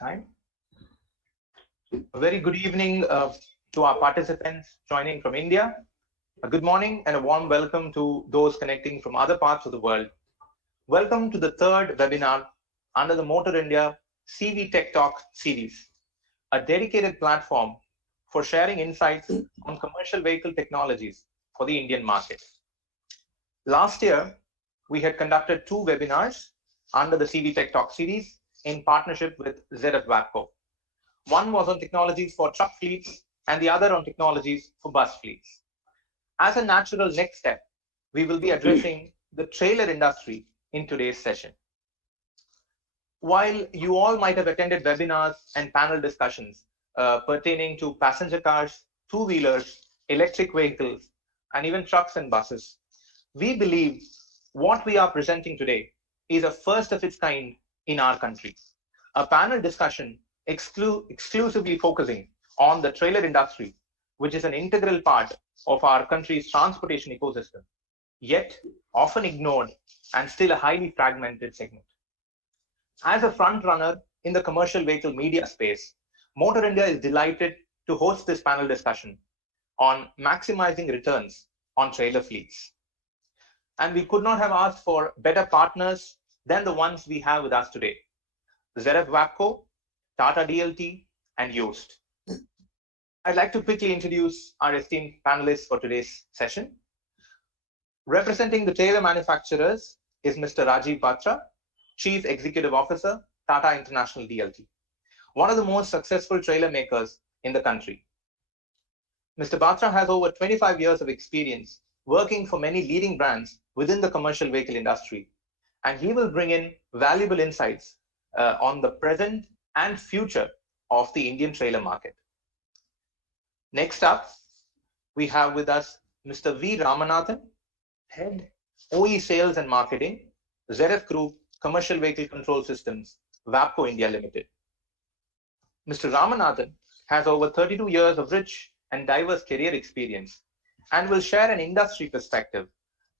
Time. A very good evening to our participants joining from India. A good morning and a warm welcome to those connecting from other parts of the world. Welcome to the third webinar under the Motorindia CV Tech Talk series, a dedicated platform for sharing insights on commercial vehicle technologies for the Indian market. Last year, we had conducted 2 webinars under the CV Tech Talk series in partnership with WABCO. One was on technologies for truck fleets and the other on technologies for bus fleets. As a natural next step, we will be addressing the trailer industry in today's session. While you all might have attended webinars and panel discussions pertaining to passenger cars, two-wheelers, electric vehicles, and even trucks and buses, we believe what we are presenting today is a first of its kind in our country. A panel discussion exclusively focusing on the trailer industry, which is an integral part of our country's transportation ecosystem, yet often ignored and still a highly fragmented segment. As a front runner in the commercial vehicle media space, Motorindia is delighted to host this panel discussion on maximizing returns on trailer fleets. And we could not have asked for better partners than the ones we have with us today: WABCO, Tata DLT, and Yoast. I'd like to quickly introduce our esteemed panelists for today's session. Representing the trailer manufacturers is Mr. Rajiv Batra, Chief Executive Officer, Tata International DLT, one of the most successful trailer makers in the country. Mr. Batra has over 25 years of experience working for many leading brands within the commercial vehicle industry, and he will bring in valuable insights on the present and future of the Indian trailer market. Next up, we have with us Mr. V. Ramanathan, Head OE Sales and Marketing, ZF Group Commercial Vehicle Control Systems, WABCO India Limited. Mr. Ramanathan has over 32 years of rich and diverse career experience and will share an industry perspective,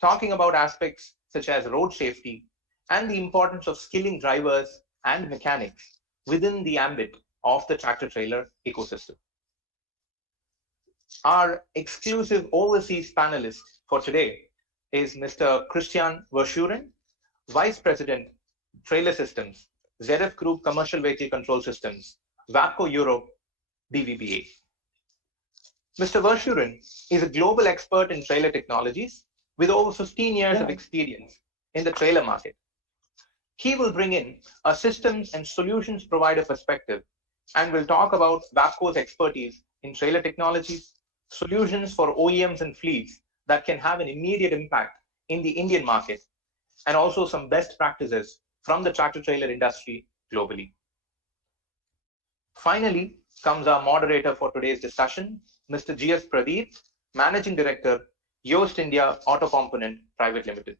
talking about aspects such as road safety and the importance of skilling drivers and mechanics within the ambit of the tractor-trailer ecosystem. Our exclusive overseas panelist for today is Mr. Christian Verschuren, Vice President, Trailer Systems, ZF Group Commercial Vehicle Control Systems, WABCO Europe, BVBA. Mr. Verschuren is a global expert in trailer technologies with over 15 years of experience in the trailer market. He will bring in a systems and solutions provider perspective and will talk about WABCO's expertise in trailer technologies, solutions for OEMs and fleets that can have an immediate impact in the Indian market, and also some best practices from the tractor-trailer industry globally. Finally comes our moderator for today's discussion, Mr. G.S. Pradeep, Managing Director, Yoast India Auto Component Private Limited.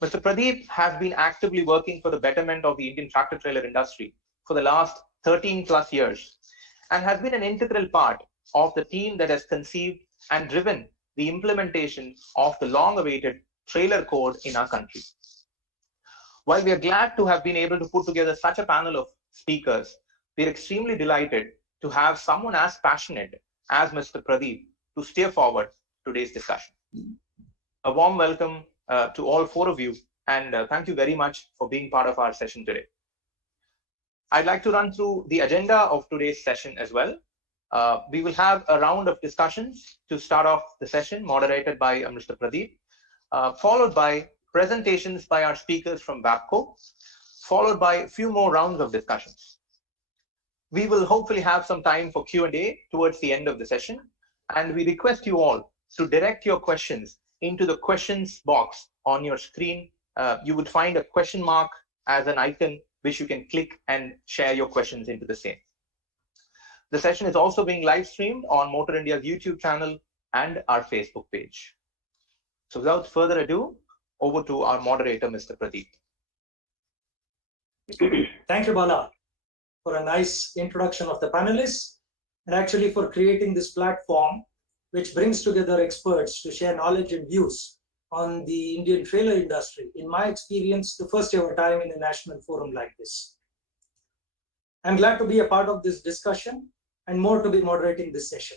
Mr. Pradeep has been actively working for the betterment of the Indian tractor-trailer industry for the last 13 plus years and has been an integral part of the team that has conceived and driven the implementation of the long-awaited trailer code in our country. While we are glad to have been able to put together such a panel of speakers, we are extremely delighted to have someone as passionate as Mr. Pradeep to steer forward today's discussion. A warm welcome to all 4 of you, and thank you very much for being part of our session today. I'd like to run through the agenda of today's session as well. We will have a round of discussions to start off the session, moderated by Mr. Pradeep, followed by presentations by our speakers from WABCO, followed by a few more rounds of discussions. We will hopefully have some time for Q&A towards the end of the session, and we request you all to direct your questions into the questions box on your screen. You would find a question mark as an icon which you can click and share your questions into the same. The session is also being live streamed on Motorindia's YouTube channel and our Facebook page. So without further ado, over to our moderator, Mr. Pradeep. Thank you, Bala, for a nice introduction of the panelists and actually for creating this platform which brings together experts to share knowledge and views on the Indian trailer industry. In my experience, the first ever time in a national forum like this. I'm glad to be a part of this discussion and more to be moderating this session.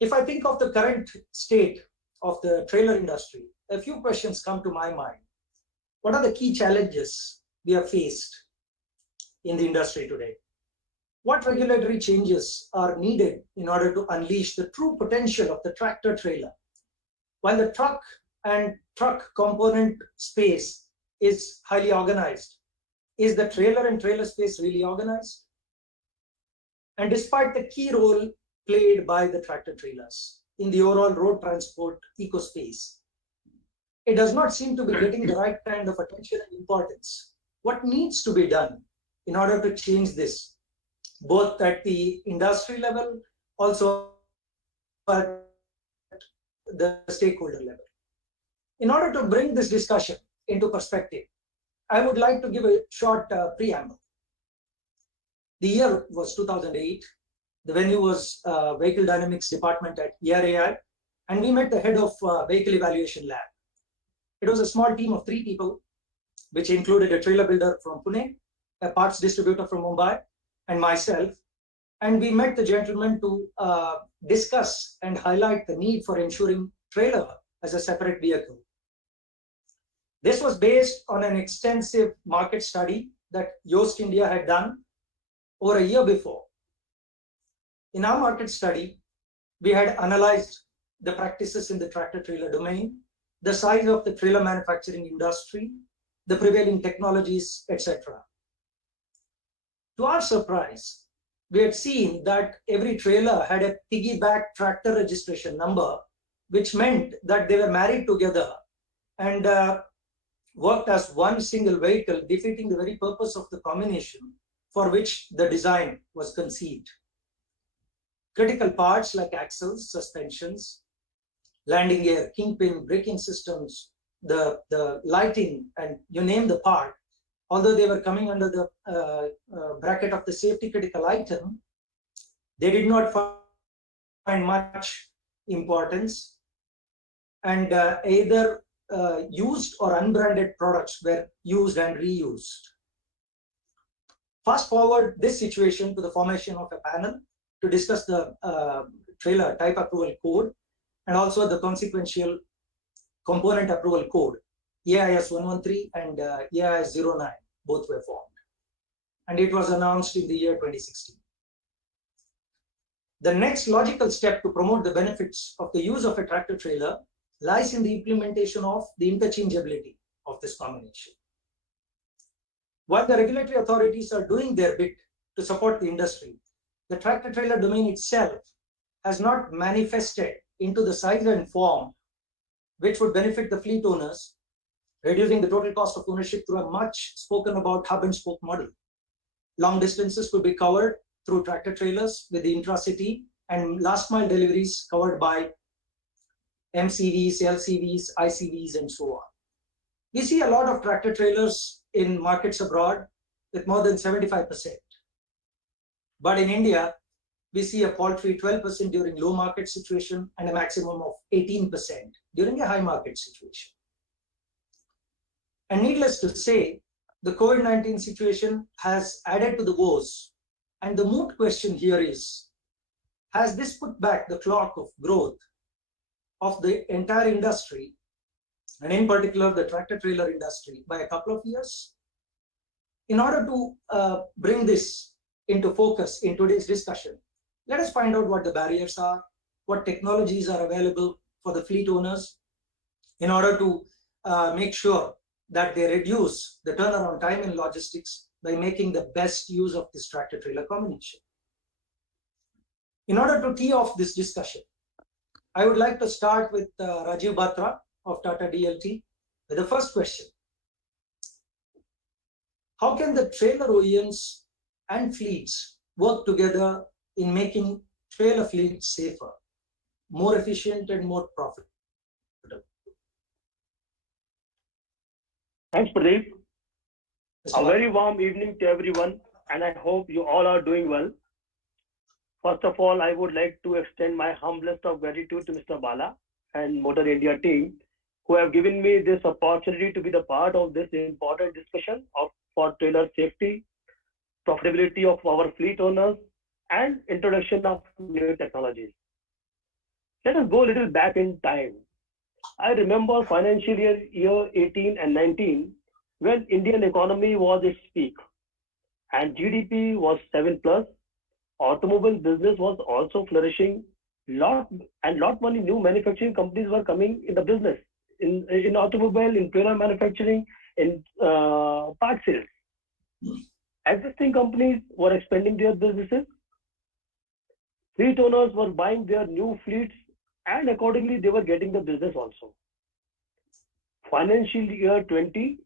If I think of the current state of the trailer industry, a few questions come to my mind. What are the key challenges we have faced in the industry today? What regulatory changes are needed in order to unleash the true potential of the tractor trailer? While the truck and truck component space is highly organized, is the trailer and trailer space really organized? And despite the key role played by the tractor trailers in the overall road transport ecospace, it does not seem to be getting the right kind of attention and importance. What needs to be done in order to change this, both at the industry level, also at the stakeholder level? In order to bring this discussion into perspective, I would like to give a short preamble. The year was 2008. The venue was Vehicle Dynamics Department at ERAI, and we met the head of Vehicle Evaluation Lab. It was a small team of 3 people, which included a trailer builder from Pune, a parts distributor from Mumbai, and myself. And we met the gentleman to discuss and highlight the need for ensuring trailer as a separate vehicle. This was based on an extensive market study that Yoast India had done over a year before. In our market study, we had analyzed the practices in the tractor trailer domain, the size of the trailer manufacturing industry, the prevailing technologies, etc. To our surprise, we had seen that every trailer had a piggyback tractor registration number, which meant that they were married together and worked as one single vehicle, defeating the very purpose of the combination for which the design was conceived. Critical parts like axles, suspensions, landing gear, kingpin, braking systems, the lighting, and you name the part, although they were coming under the bracket of the safety critical item, they did not find much importance, and either used or unbranded products were used and reused. Fast forward this situation to the formation of a panel to discuss the trailer type approval code and also the consequential component approval code, EIS 113 and EIS 09, both were formed. And it was announced in the year 2016. The next logical step to promote the benefits of the use of a tractor trailer lies in the implementation of the interchangeability of this combination. While the regulatory authorities are doing their bit to support the industry, the tractor trailer domain itself has not manifested into the size and form which would benefit the fleet owners, reducing the total cost of ownership through a much spoken about hub and spoke model. Long distances could be covered through tractor trailers with the intra-city and last mile deliveries covered by MCVs, LCVs, ICVs, and so on. We see a lot of tractor trailers in markets abroad with more than 75%. But in India, we see a paltry 12% during low market situation and a maximum of 18% during a high market situation. And needless to say, the COVID-19 situation has added to the woes. And the moot question here is, has this put back the clock of growth of the entire industry, and in particular the tractor trailer industry, by a couple of years? In order to bring this into focus in today's discussion, let us find out what the barriers are, what technologies are available for the fleet owners in order to make sure that they reduce the turnaround time in logistics by making the best use of this tractor trailer combination. In order to tee off this discussion, I would like to start with Rajiv Batra of Tata DLT with the first question. How can the trailer OEMs and fleets work together in making trailer fleets safer, more efficient, and more profitable? Thanks, Pradeep. A very warm evening to everyone, and I hope you all are doing well. First of all, I would like to extend my humblest of gratitude to Mr. Bala and Motorindia team, who have given me this opportunity to be the part of this important discussion for trailer safety profitability of our fleet owners, and introduction of new technologies. Let us go a little back in time. I remember financial year 18 and 19 when Indian economy was its peak and GDP was 7 plus. Automobile business was also flourishing. Lot many new manufacturing companies were coming in the business in automobile, in trailer manufacturing, in part sales. Existing companies were expanding their businesses. Fleet owners were buying their new fleets, and accordingly they were getting the business also. Financial year 20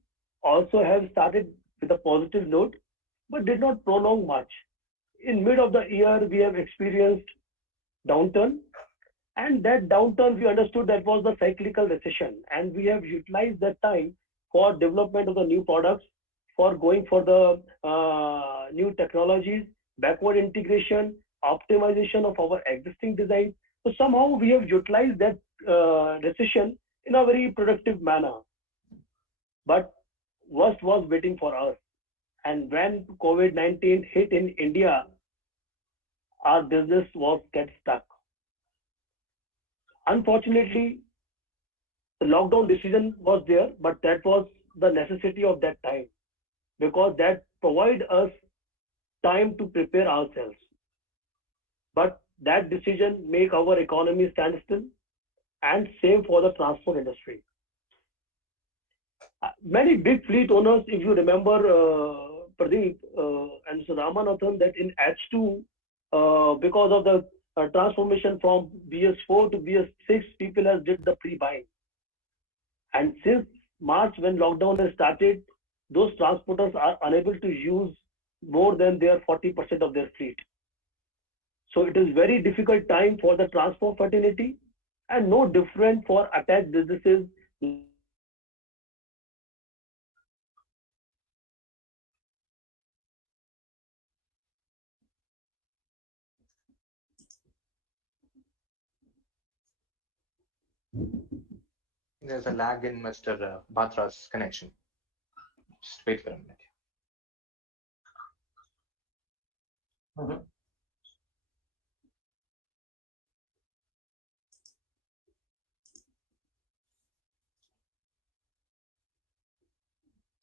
also have started with a positive note, but did not prolong much. In mid of the year, we have experienced downturn, and that downturn we understood that was the cyclical recession, and we have utilized that time for development of the new products, for going for the new technologies, backward integration, optimization of our existing designs. So somehow we have utilized that recession in a very productive manner. But worst was waiting for us. And when COVID-19 hit in India, our business was get stuck. Unfortunately, the lockdown decision was there, but that was the necessity of that time, because that provided us time to prepare ourselves. But that decision make our economy stand still, and same for the transport industry. Many big fleet owners, if you remember, Pradeep and Mr. Ramanathan, that in H2, because of the transformation from BS4 to BS6, people has did the pre-buying. And since March, when lockdown has started, those transporters are unable to use more than their 40% of their fleet. So it is very difficult time for the transport fraternity, and no different for attached businesses. There's a lag in Mr. Batra's connection. Just wait for a minute. Mhm.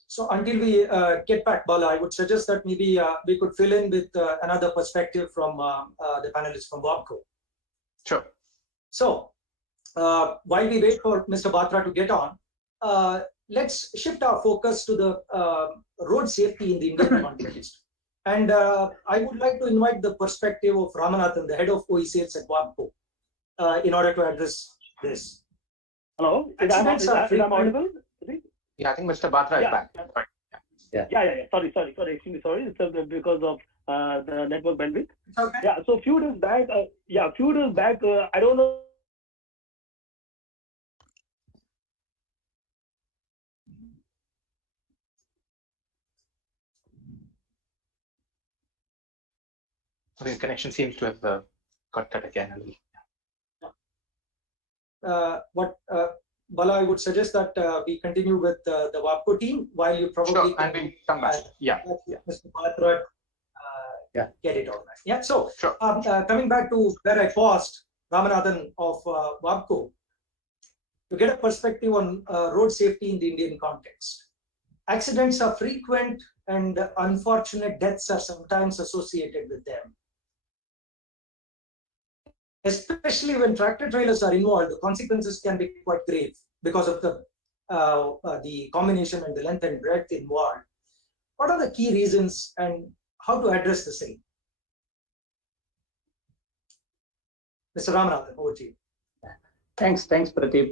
So until we get back, Bala, I would suggest that maybe we could fill in with another perspective from the panelists from WABCO. Sure. So while we wait for Mr. Batra to get on, let's shift our focus to the road safety in the Indian context. And I would like to invite the perspective of Ramanathan, the head of OE sales at WABCO, in order to address this. Hello, is Accidents are I'm frequent. audible? Yeah, I think Mr. Batra is Yeah. back. Right. Yeah. Sorry. Extremely sorry. It's because of the network bandwidth. Okay. Yeah. So few days back, I don't know. The connection seems to have got cut again. Bala, I would suggest that we continue with the WABCO team while you probably Sure, and we'll come back. Yeah. Mr. Batra, get it organized. Yeah. So Sure. Coming back to where I paused, Ramanathan of WABCO, to get a perspective on road safety in the Indian context. Accidents are frequent and unfortunate deaths are sometimes associated with them. Especially when tractor trailers are involved, the consequences can be quite grave because of the combination and the length and breadth involved. What are the key reasons and how to address the same? Mr. Ramanathan, over to you. Thanks, Pradeep,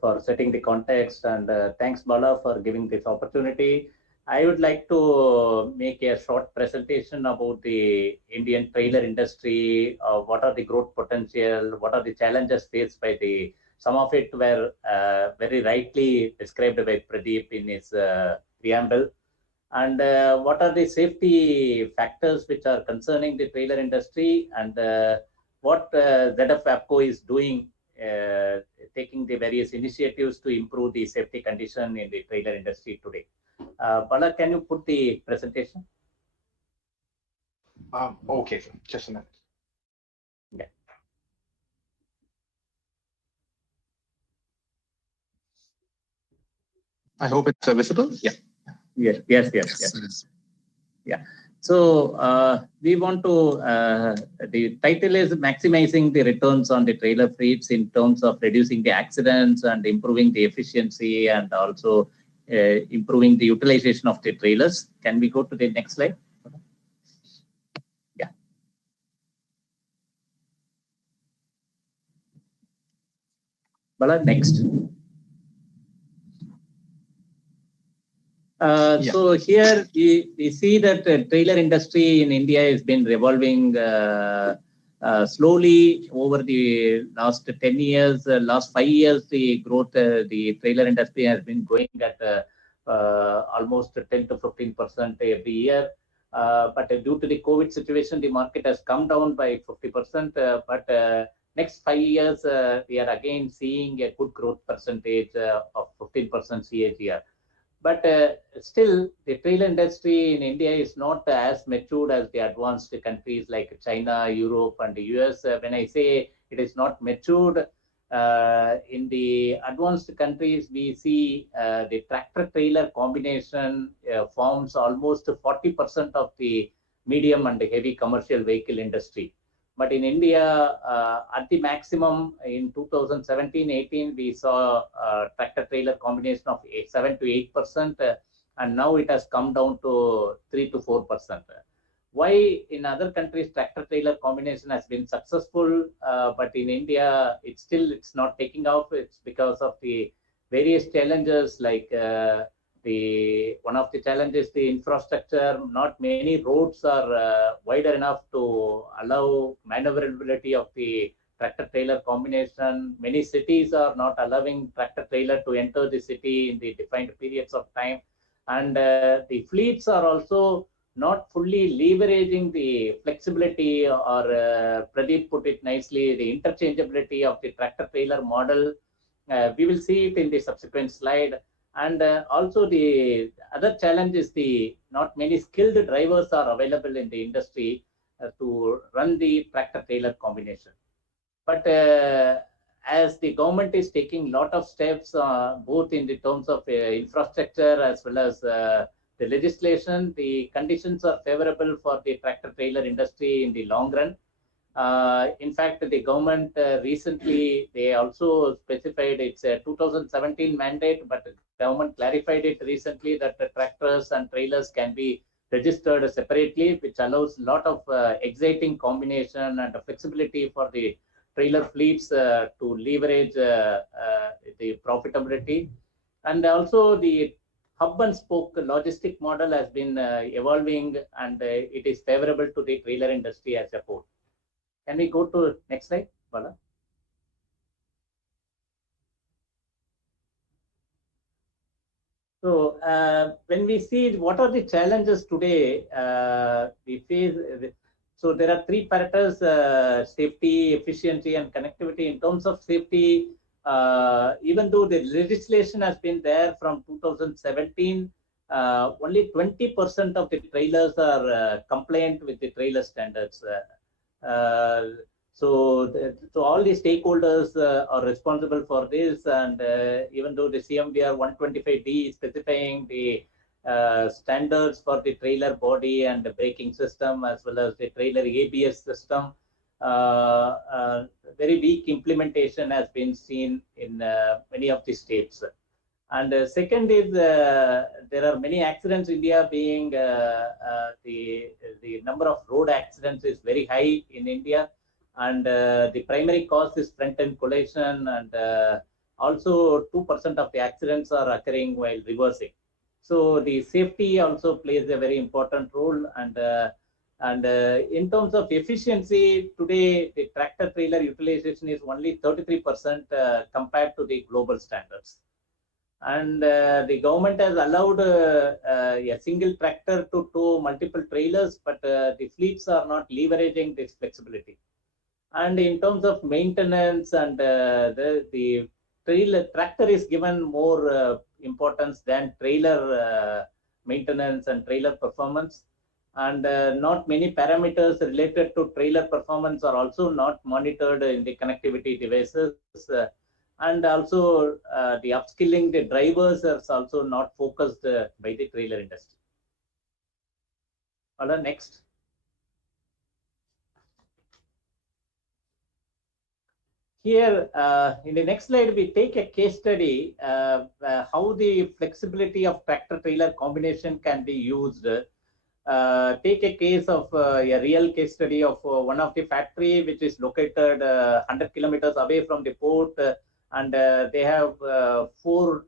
for setting the context, and thanks, Bala, for giving this opportunity. I would like to make a short presentation about the Indian trailer industry. What are the growth potential? What are the challenges faced by the? Some of it were very rightly described by Pradeep in his preamble. And what are the safety factors which are concerning the trailer industry, and what ZF WABCO is doing, taking the various initiatives to improve the safety condition in the trailer industry today. Bala, can you put the presentation? Okay, sir. Just a minute. Yeah. I hope it's visible. Yeah. Yes. Yeah. So we want to, the title is maximizing the returns on the trailer fleets in terms of reducing the accidents and improving the efficiency and also improving the utilization of the trailers. Can we go to the next slide? Yeah. Bala, next. So here we see that the trailer industry in India has been revolving slowly over the last 10 years. Last 5 years, the growth, the trailer industry has been going at almost 10 to 15% every year. But due to the COVID situation, the market has come down by 50%. But next 5 years, we are again seeing a good growth percentage of 15% CAGR. But still, the trailer industry in India is not as matured as the advanced countries like China, Europe, and the US. When I say it is not matured, in the advanced countries, we see the tractor-trailer combination forms almost 40% of the medium and heavy commercial vehicle industry. But in India, at the maximum in 2017-18, we saw tractor-trailer combination of 7 to 8%, and now it has come down to 3 to 4%. Why in other countries tractor-trailer combination has been successful, but in India it's not taking off? It's because of the various challenges like one of the challenges, the infrastructure. Not many roads are wider enough to allow maneuverability of the tractor-trailer combination. Many cities are not allowing tractor-trailer to enter the city in the defined periods of time. And the fleets are also not fully leveraging the flexibility, or Pradeep put it nicely, the interchangeability of the tractor-trailer model. We will see it in the subsequent slide. And also the other challenge is not many skilled drivers are available in the industry to run the tractor-trailer combination. But as the government is taking a lot of steps, both in the terms of infrastructure as well as the legislation, the conditions are favorable for the tractor-trailer industry in the long run. In fact, the government recently, they also specified it's a 2017 mandate, but the government clarified it recently that the tractors and trailers can be registered separately, which allows a lot of exciting combination and flexibility for the trailer fleets to leverage the profitability. And also the hub and spoke logistic model has been evolving, and it is favorable to the trailer industry as a whole. Can we go to next slide, Bala? So when we see what are the challenges today, we face. So there are three parameters: safety, efficiency, and connectivity. In terms of safety, even though the legislation has been there from 2017, only 20% of the trailers are compliant with the trailer standards. So all the stakeholders are responsible for this, and even though the CMVR 125D is specifying the standards for the trailer body and the braking system as well as the trailer ABS system, very weak implementation has been seen in many of the states. And second is there are many accidents in India, being the number of road accidents is very high in India, and the primary cause is front-end collision, and also 2% of the accidents are occurring while reversing. So the safety also plays a very important role. And in terms of efficiency, today the tractor trailer utilization is only 33% compared to the global standards. And the government has allowed a single tractor to tow multiple trailers, but the fleets are not leveraging this flexibility. And in terms of maintenance, and the tractor is given more importance than trailer maintenance and trailer performance. and not many parameters related to trailer performance are also not monitored in the connectivity devices. And also the upskilling the drivers is also not focused by the trailer industry. Next. Here, in the next slide, we take a case study how the flexibility of tractor-trailer combination can be used. Take a case of a real case study of one of the factory which is located 100 kilometers away from the port, and they have 4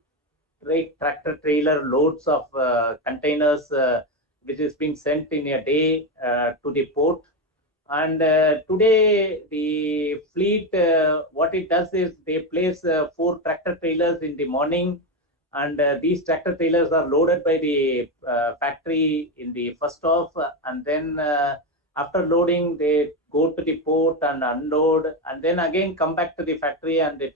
tractor-trailer loads of containers which is being sent in a day to the port. And today the fleet, what it does is they place 4 tractor trailers in the morning, and these tractor trailers are loaded by the factory in the first off, and then after loading they go to the port and unload, and then again come back to the factory, and the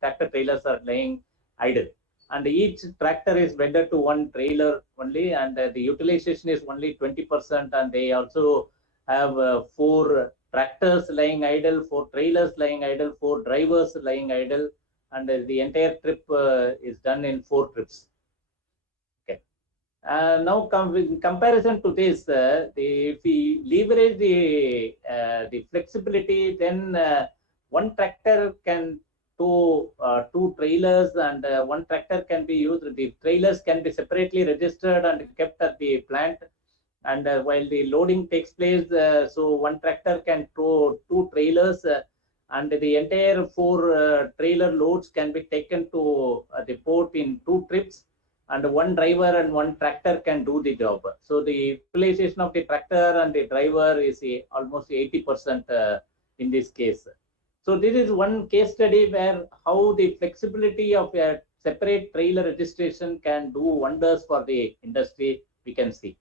tractor trailers are lying idle. And each tractor is welded to one trailer only, and the utilization is only 20%, and they also have 4 tractors lying idle, 4 trailers lying idle, 4 drivers lying idle, and the entire trip is done in 4 trips. Okay. Now, in comparison to this, if we leverage the flexibility, then one tractor can tow 2 trailers, and one tractor can be used. The trailers can be separately registered and kept at the plant. And while the loading takes place, so one tractor can tow 2 trailers, and the entire 4 trailer loads can be taken to the port in 2 trips, and one driver and one tractor can do the job. So the utilization of the tractor and the driver is almost 80% in this case. So this is one case study where how the flexibility of a separate trailer registration can do wonders for the industry, we can see.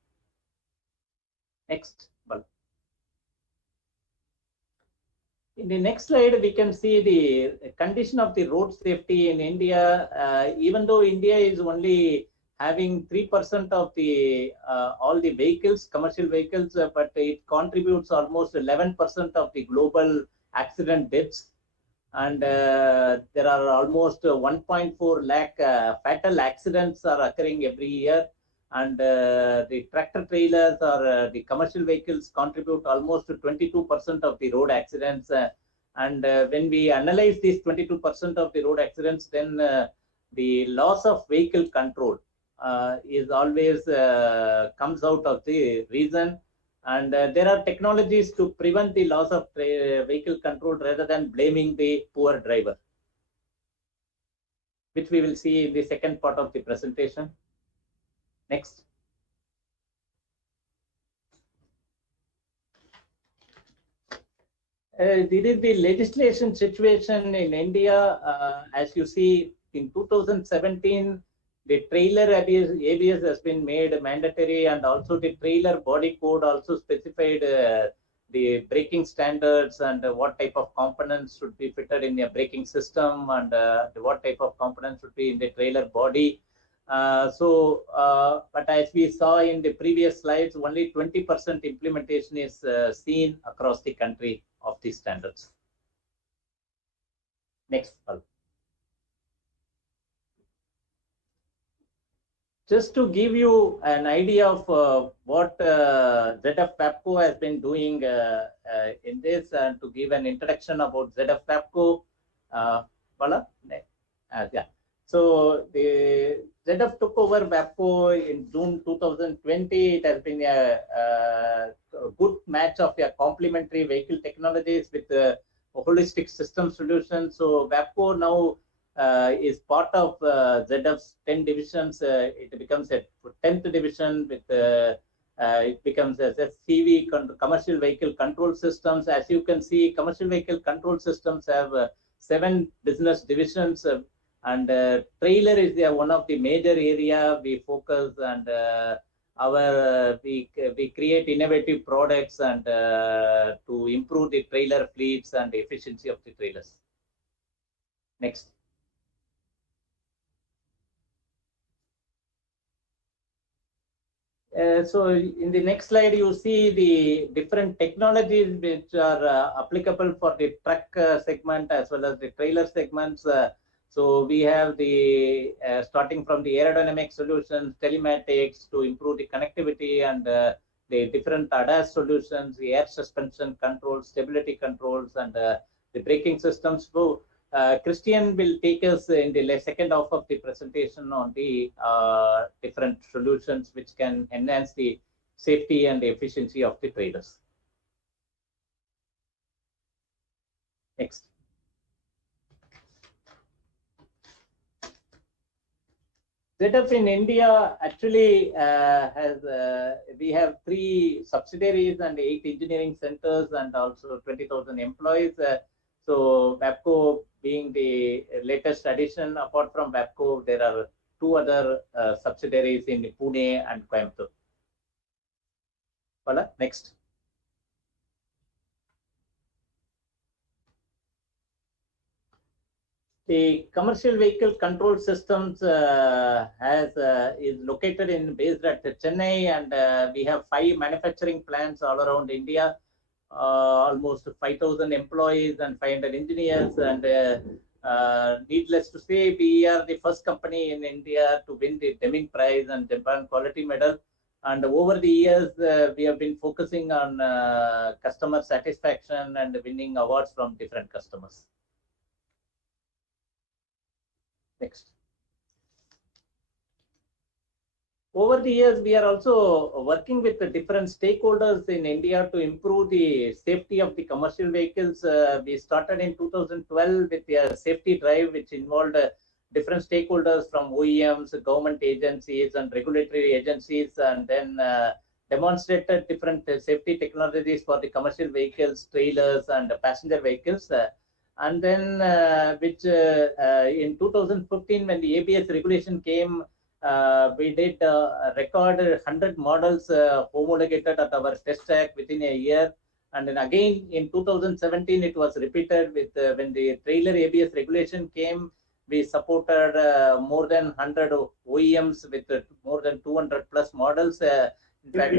Next. In the next slide, we can see the condition of the road safety in India. Even though India is only having 3% of the all the vehicles, commercial vehicles, but it contributes almost 11% of the global accident deaths. And there are almost 1.4 lakh fatal accidents are occurring every year. And the tractor trailers or the commercial vehicles contribute almost 22% of the road accidents. And when we analyze these 22% of the road accidents, then the loss of vehicle control is always comes out of the reason. And there are technologies to prevent the loss of vehicle control rather than blaming the poor driver, which we will see in the second part of the presentation. Next. This is the legislation situation in India. As you see, in 2017, the trailer ABS has been made mandatory, and also the trailer body code also specified the braking standards and what type of components should be fitted in a braking system, and what type of components should be in the trailer body. But as we saw in the previous slides, only 20% implementation is seen across the country of these standards. Next. Just to give you an idea of what ZF WABCO has been doing in this, and to give an introduction about ZF WABCO, Bala? Yeah. So the ZF took over WABCO in June 2020. It has been a good match of complementary vehicle technologies with a holistic system solution. So WABCO now is part of ZF's 10 divisions. It becomes a 10th division with it becomes as a CV, commercial vehicle control systems. As you can see, commercial vehicle control systems have 7 business divisions. And trailer is one of the major area we focus, and we create innovative products and to improve the trailer fleets and the efficiency of the trailers. Next. So in the next slide, you see the different technologies which are applicable for the truck segment as well as the trailer segments. So we have the starting from the aerodynamic solutions, telematics to improve the connectivity, and the different ADAS solutions, the air suspension controls, stability controls, and the braking systems. So Christian will take us in the second half of the presentation on the different solutions which can enhance the safety and the efficiency of the trailers. Next. Setup in India actually we have 3 subsidiaries and 8 engineering centers and also 20,000 employees. So WABCO being the latest addition, apart from WABCO, there are 2 other subsidiaries in Pune and Coimbatore. Voilà, next. The commercial vehicle control systems is located based at Chennai, and we have 5 manufacturing plants all around India. Almost 5,000 employees and 500 engineers, and needless to say, we are the first company in India to win the Deming Prize and Japan Quality Medal. And over the years, we have been focusing on customer satisfaction and winning awards from different customers. Next. Over the years, we are also working with the different stakeholders in India to improve the safety of the commercial vehicles. We started in 2012 with a safety drive, which involved different stakeholders from OEMs, government agencies, and regulatory agencies, and then demonstrated different safety technologies for the commercial vehicles, trailers, and passenger vehicles. And then, in 2015, when the ABS regulation came, we did record 100 models homologated at our test track within a year. And then again, in 2017, it was repeated with when the trailer ABS regulation came, we supported more than 100 OEMs with more than 200 plus models. In fact,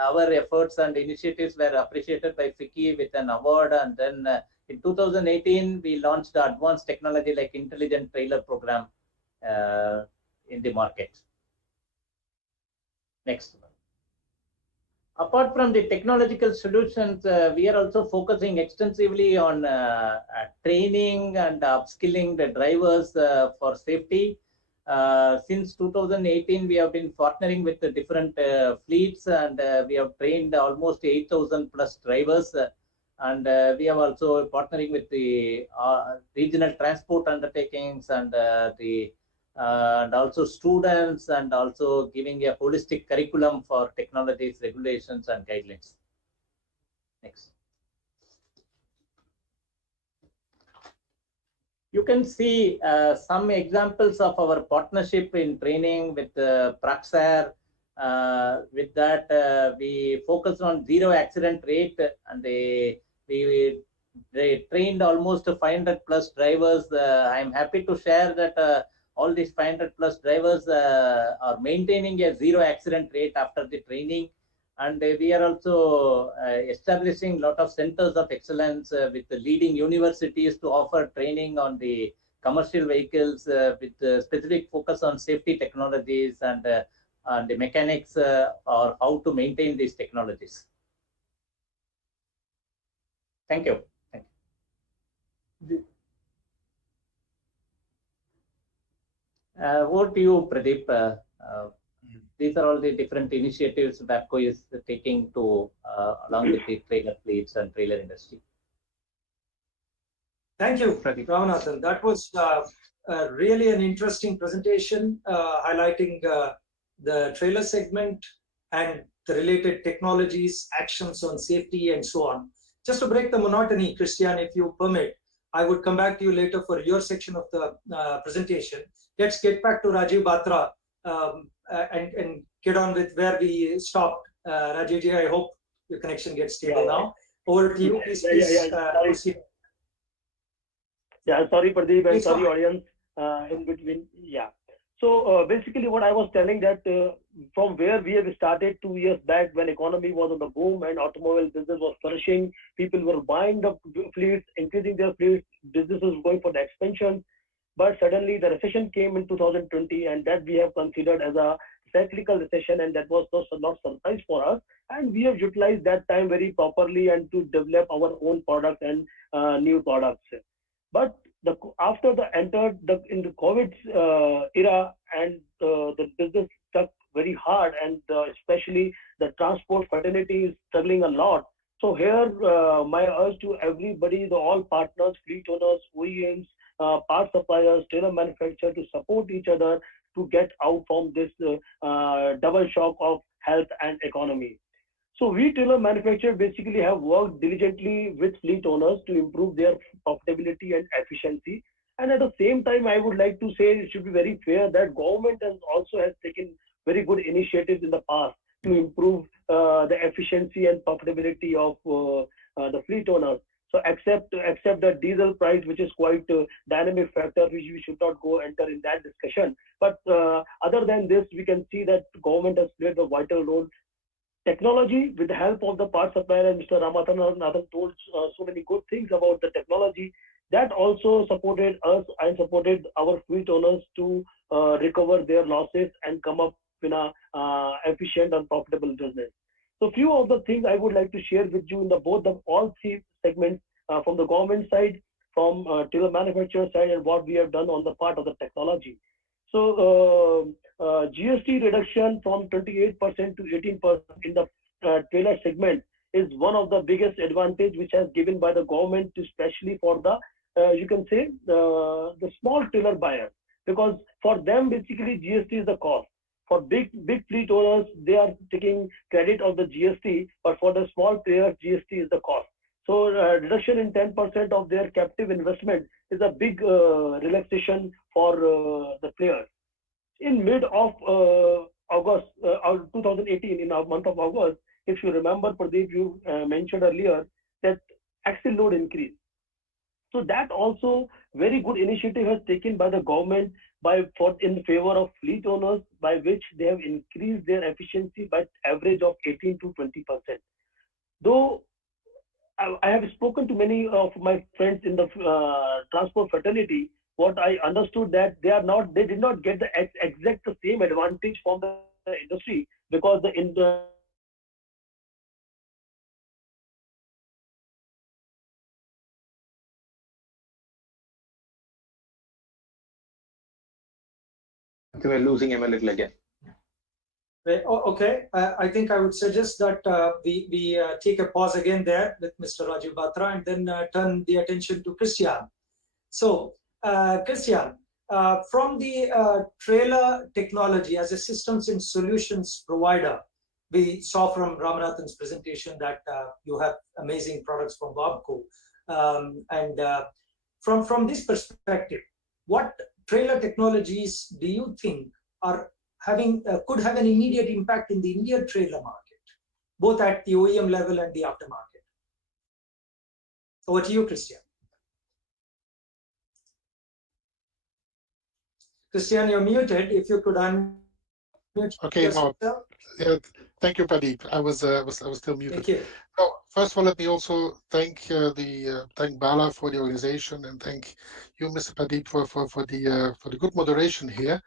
our efforts and initiatives were appreciated by FICCI with an award. And then in 2018, we launched the advanced technology like intelligent trailer program in the market. Next. Apart from the technological solutions, we are also focusing extensively on training and upskilling the drivers for safety. Since 2018, we have been partnering with the different fleets, and we have trained almost 8,000 plus drivers. And we have also partnering with the regional transport undertakings and and also students, and also giving a holistic curriculum for technologies, regulations, and guidelines. Next. You can see some examples of our partnership in training with Praxair. With that, we focus on zero accident rate, and they trained almost 500 plus drivers. I'm happy to share that all these 500 plus drivers are maintaining a zero accident rate after the training. And we are also establishing a lot of centers of excellence with the leading universities to offer training on the commercial vehicles with specific focus on safety technologies and the mechanics or how to maintain these technologies. Thank you. Thank you. Over to you, Pradeep. These are all the different initiatives WABCO is taking to along with the trailer fleets and trailer industry. Thank you, Ramanathan. That was really an interesting presentation highlighting the trailer segment and the related technologies, actions on safety, and so on. Just to break the monotony, Christian, if you permit, I would come back to you later for your section of the presentation. Let's get back to Rajiv Batra and get on with where we stopped. Rajivji, I hope your connection gets stable now. Over to you, please. Sorry, Pradeep, and sorry, audience, in between. Yeah. So basically what I was telling that from where we have started 2 years back when economy was on the boom and automobile business was flourishing, people were buying the fleets, increasing their fleets, businesses going for the expansion. But suddenly the recession came in 2020, and that we have considered as a cyclical recession, and that was not surprise for us. And we have utilized that time very properly and to develop our own products and new products. But after the entered in the COVID era, and the business stuck very hard, and especially the transport fraternity is struggling a lot. So here, my urge to everybody, all partners, fleet owners, OEMs, part suppliers, trailer manufacturers, to support each other to get out from this double shock of health and economy. So we trailer manufacturers basically have worked diligently with fleet owners to improve their profitability and efficiency. And at the same time, I would like to say it should be very fair that government has taken very good initiatives in the past to improve the efficiency and profitability of the fleet owners. So except the diesel price, which is quite a dynamic factor, which we should not go enter in that discussion. But other than this, we can see that government has played a vital role. Technology, with the help of the part supplier, and Mr. Ramathan told so many good things about the technology, that also supported us and supported our fleet owners to recover their losses and come up in a efficient and profitable business. So few of the things I would like to share with you in all three segments, from the government side, from trailer manufacturer side, and what we have done on the part of the technology. So GST reduction from 28% to 18% in the trailer segment is one of the biggest advantage which has given by the government, especially for the you can say the small trailer buyer, because for them basically GST is the cost. For big fleet owners, they are taking credit of the GST, but for the small players, GST is the cost. So reduction in 10% of their captive investment is a big relaxation for the players. In mid of August 2018, in our month of August, if you remember, Pradeep, you mentioned earlier that axle load increase. So that also very good initiative has taken by the government in favor of fleet owners, by which they have increased their efficiency by average of 18 to 20%. Though I have spoken to many of my friends in the transport fraternity, what I understood that they did not get the exact the same advantage from the industry, because the We're losing him a little again. Okay, I think I would suggest that we take a pause again there with Mr. Rajiv Batra, and then turn the attention to Christian. So, Christian, from the trailer technology as a systems and solutions provider, we saw from Ramanathan's presentation that you have amazing products from WABCO. And from this perspective, what trailer technologies do you think are could have an immediate impact in the Indian trailer market, both at the OEM level and the aftermarket? Over to you, Christian. Christian, you're muted. If you could unmute. Okay, no. Thank you, Pradeep. I was still muted. Thank you. No, first of all, let me also thank thank Bala for the organization, and thank you, Mr. Pradeep, for the good moderation here.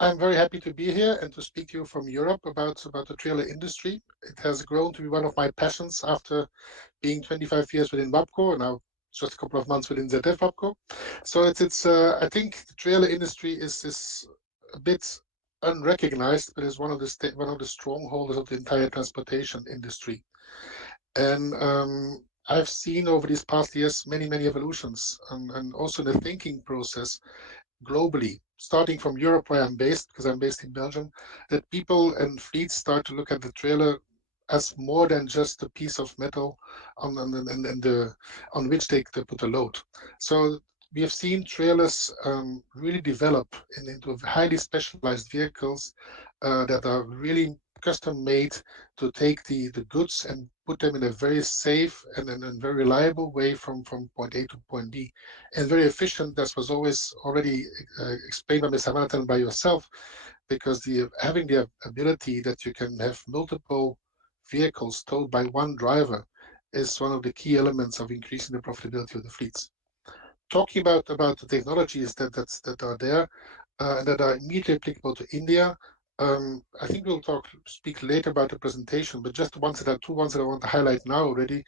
I'm very happy to be here and to speak to you from Europe about the trailer industry. It has grown to be one of my passions after being 25 years within WABCO, and now just a couple of months within ZF WABCO. So it's I think the trailer industry is a bit unrecognized, but is one of the strongholders of the entire transportation industry. And I've seen over these past years many evolutions, and also the thinking process globally, starting from Europe, where I'm based, because I'm based in Belgium, that people and fleets start to look at the trailer as more than just a piece of metal on which they put a load. So we have seen trailers really develop into highly specialized vehicles that are really custom made to take the goods and put them in a very safe and very reliable way from point A to point B, and very efficient. That was always already explained by Ms. Hamilton by yourself, because having the ability that you can have multiple vehicles towed by one driver is one of the key elements of increasing the profitability of the fleets. Talking about the technologies that are there and that are immediately applicable to India, I think we'll speak later about the presentation, but just two ones that I want to highlight now already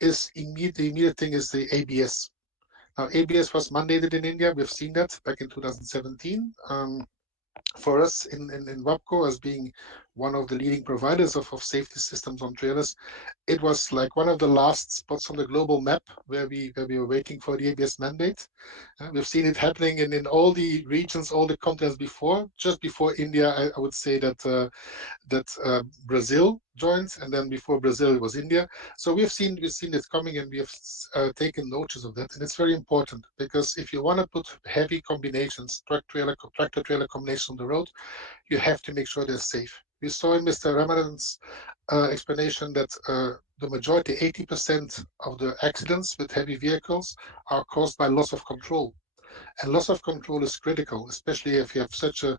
is the immediate thing is the ABS. Now, ABS was mandated in India. We've seen that back in 2017. For us in WABCO, as being one of the leading providers of safety systems on trailers, it was like one of the last spots on the global map where we were waiting for the ABS mandate. We've seen it happening in all the regions, all the continents before. Just before India, I would say that Brazil joined, and then before Brazil it was India. So we've seen it coming, and we have taken notice of that. And it's very important, because if you want to put heavy combinations, tractor trailer combinations on the road, you have to make sure they're safe. We saw in Mr. Ramadan's explanation that the majority, 80% of the accidents with heavy vehicles are caused by loss of control. And loss of control is critical, especially if you have such a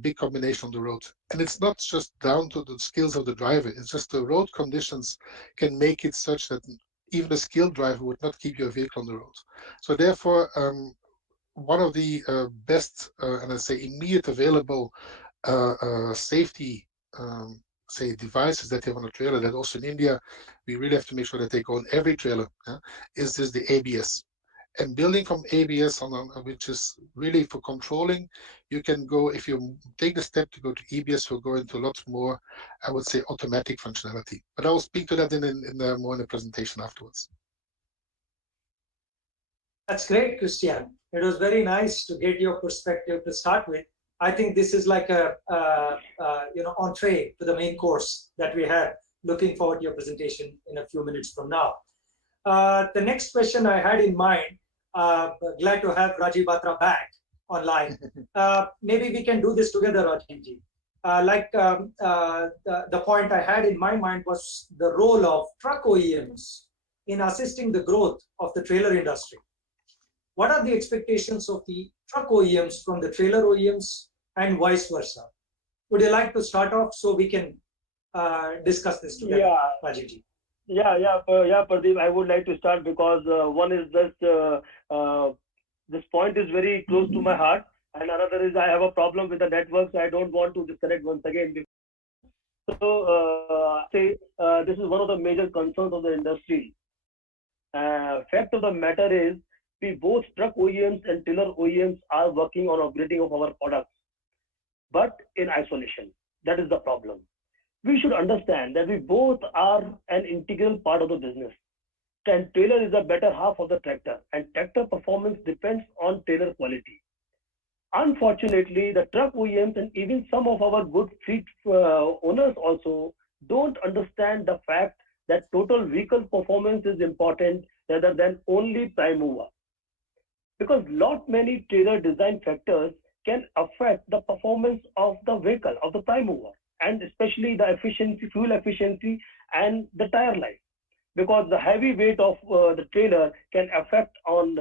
big combination on the road. And it's not just down to the skills of the driver, it's just the road conditions can make it such that even a skilled driver would not keep your vehicle on the road. So therefore, one of the best, and I say immediate available safety say devices that they have on a trailer, that also in India we really have to make sure that they go on every trailer, is this the ABS. And building from ABS which is really for controlling, you can go, if you take the step to go to EBS, you'll go into a lot more, I would say, automatic functionality. But I will speak to that more in the presentation afterwards. That's great, Christian. It was very nice to get your perspective to start with. I think this is like a entree to the main course that we have. Looking forward to your presentation in a few minutes from now. The next question I had in mind, glad to have Rajiv Batra back online. Maybe we can do this together, Rajivji. The point I had in my mind was the role of truck OEMs in assisting the growth of the trailer industry. What are the expectations of the truck OEMs from the trailer OEMs and vice versa? Would you like to start off so we can discuss this together, Rajivji? Pradeep, I would like to start because one is just this point is very close to my heart, and another is I have a problem with the network, so I don't want to disconnect once again. So this is one of the major concerns of the industry. Fact of the matter is, we both truck OEMs and trailer OEMs are working on upgrading of our products, but in isolation. That is the problem. We should understand that we both are an integral part of the business. And trailer is the better half of the tractor, and tractor performance depends on trailer quality. Unfortunately, the truck OEMs and even some of our good fleet owners also don't understand the fact that total vehicle performance is important rather than only prime mover. Because many trailer design factors can affect the performance of the vehicle, of the prime mover, and especially the efficiency, fuel efficiency, and the tire life. Because the heavy weight of the trailer can affect on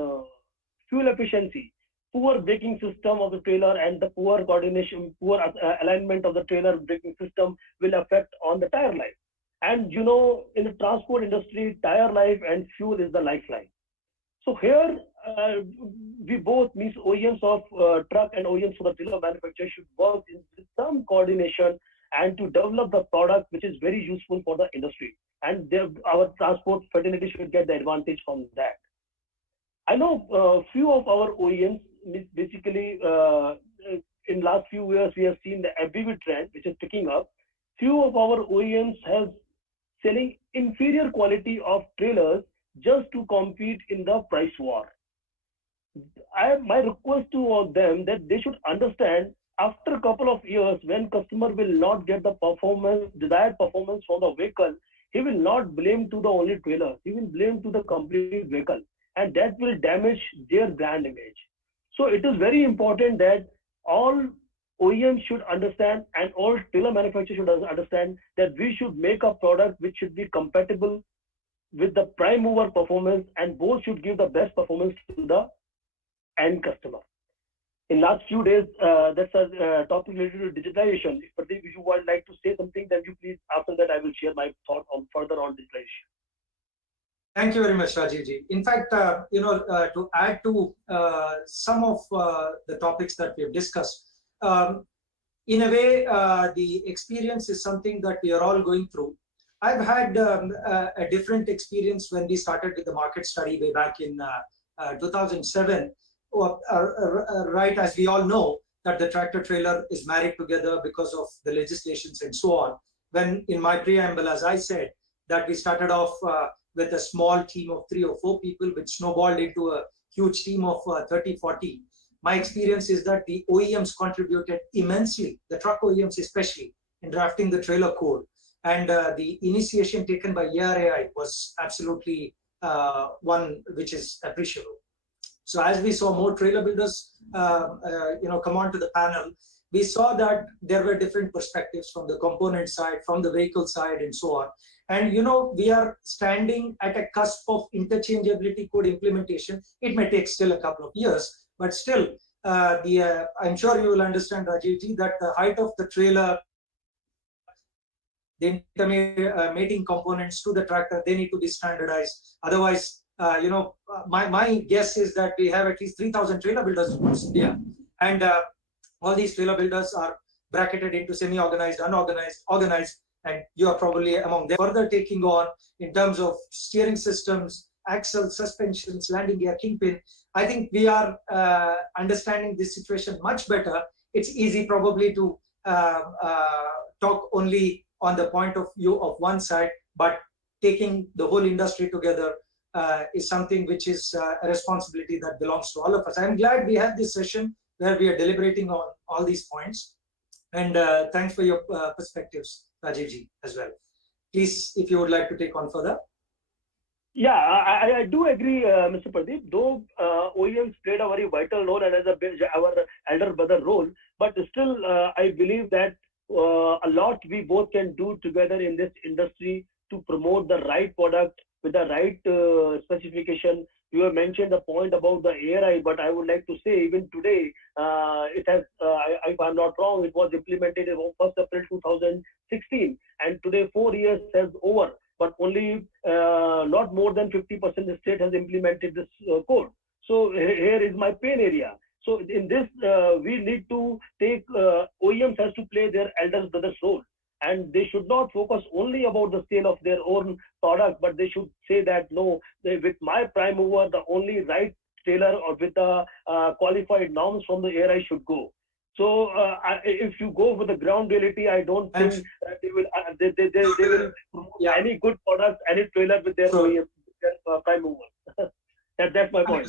fuel efficiency, poor braking system of the trailer, and the poor coordination, poor alignment of the trailer braking system will affect on the tire life. And in the transport industry, tire life and fuel is the lifeline. So here, we both, means OEMs of truck and OEMs for the trailer manufacturer, should work in some coordination and to develop the product which is very useful for the industry. And our transport fraternity should get the advantage from that. I know few of our OEMs, basically in last few years, we have seen the MPV trend, which is picking up. Few of our OEMs have selling inferior quality of trailers just to compete in the price war. My request to them that they should understand, after a couple of years, when customer will not get the desired performance for the vehicle, he will not blame to the only trailer. He will blame to the complete vehicle, and that will damage their brand image. So it is very important that all OEM should understand and all trailer manufacturers should understand that we should make a product which should be compatible with the prime mover performance, and both should give the best performance to the end customer. In last few days, that's a topic related to digitalization. If you would like to say something, then you please, after that I will share my thought on further on digitalization. Thank you very much, Rajiv ji. In fact, to add to some of the topics that we have discussed, in a way, the experience is something that we are all going through. I've had a different experience when we started with the market study way back in 2007. Right, as we all know, that the tractor trailer is married together because of the legislations and so on. When in my preamble, as I said, that we started off with a small team of 3 or 4 people, which snowballed into a huge team of 30, 40. My experience is that the OEMs contributed immensely, the truck OEMs especially, in drafting the trailer code. And the initiation taken by ERAI was absolutely one which is appreciable. So as we saw more trailer builders, come onto the panel, we saw that there were different perspectives from the component side, from the vehicle side, and so on. And we are standing at a cusp of interchangeability code implementation. It may take still a couple of years, but still, I'm sure you will understand, Rajiv ji, that the height of the trailer, the mating components to the tractor, they need to be standardized. Otherwise, my guess is that we have at least 3,000 trailer builders across India, and all these trailer builders are bracketed into semi-organized, unorganized, organized, and you are probably among them. Further taking on in terms of steering systems, axle, suspensions, landing gear, kingpin, I think we are understanding this situation much better. It's easy probably to talk only on the point of view of one side, but taking the whole industry together is something which is a responsibility that belongs to all of us. I'm glad we had this session where we are deliberating on all these points. And thanks for your perspectives, Rajiv ji, as well. Please, if you would like to take on further. Yeah, I do agree, Mr. Pradeep, though OEMs played a very vital role and as our elder brother role, but still I believe that a lot we both can do together in this industry to promote the right product with the right specification. You have mentioned the point about the ARI, but I would like to say even today, it has, if I'm not wrong, it was implemented on 1st April 2016, and today 4 years has over, but only not more than 50% the state has implemented this code. So here is my pain area. So in this, we need to take, OEMs has to play their elder brother's role. And they should not focus only about the sale of their own product, but they should say that, no, with my prime mover, the only right trailer or with the qualified norms from the ARI should go. So if you go with the ground reality, I don't think they will promote any good product, any trailer with their OEM, their prime mover. That's my point.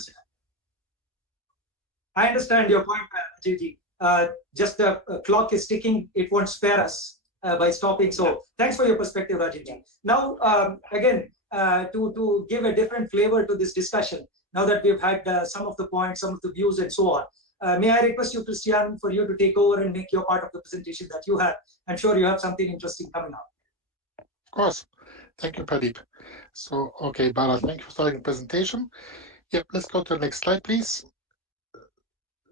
I understand your point, Rajiv. Just the clock is ticking; it won't spare us by stopping. So thanks for your perspective, Rajiv. Now, again, to give a different flavor to this discussion, now that we've had some of the points, some of the views, and so on, may I request you, Christian, for you to take over and make your part of the presentation that you have. I'm sure you have something interesting coming up. Of course. Thank you, Pradeep. So, okay, Bala, thank you for starting the presentation. Yep, let's go to the next slide, please.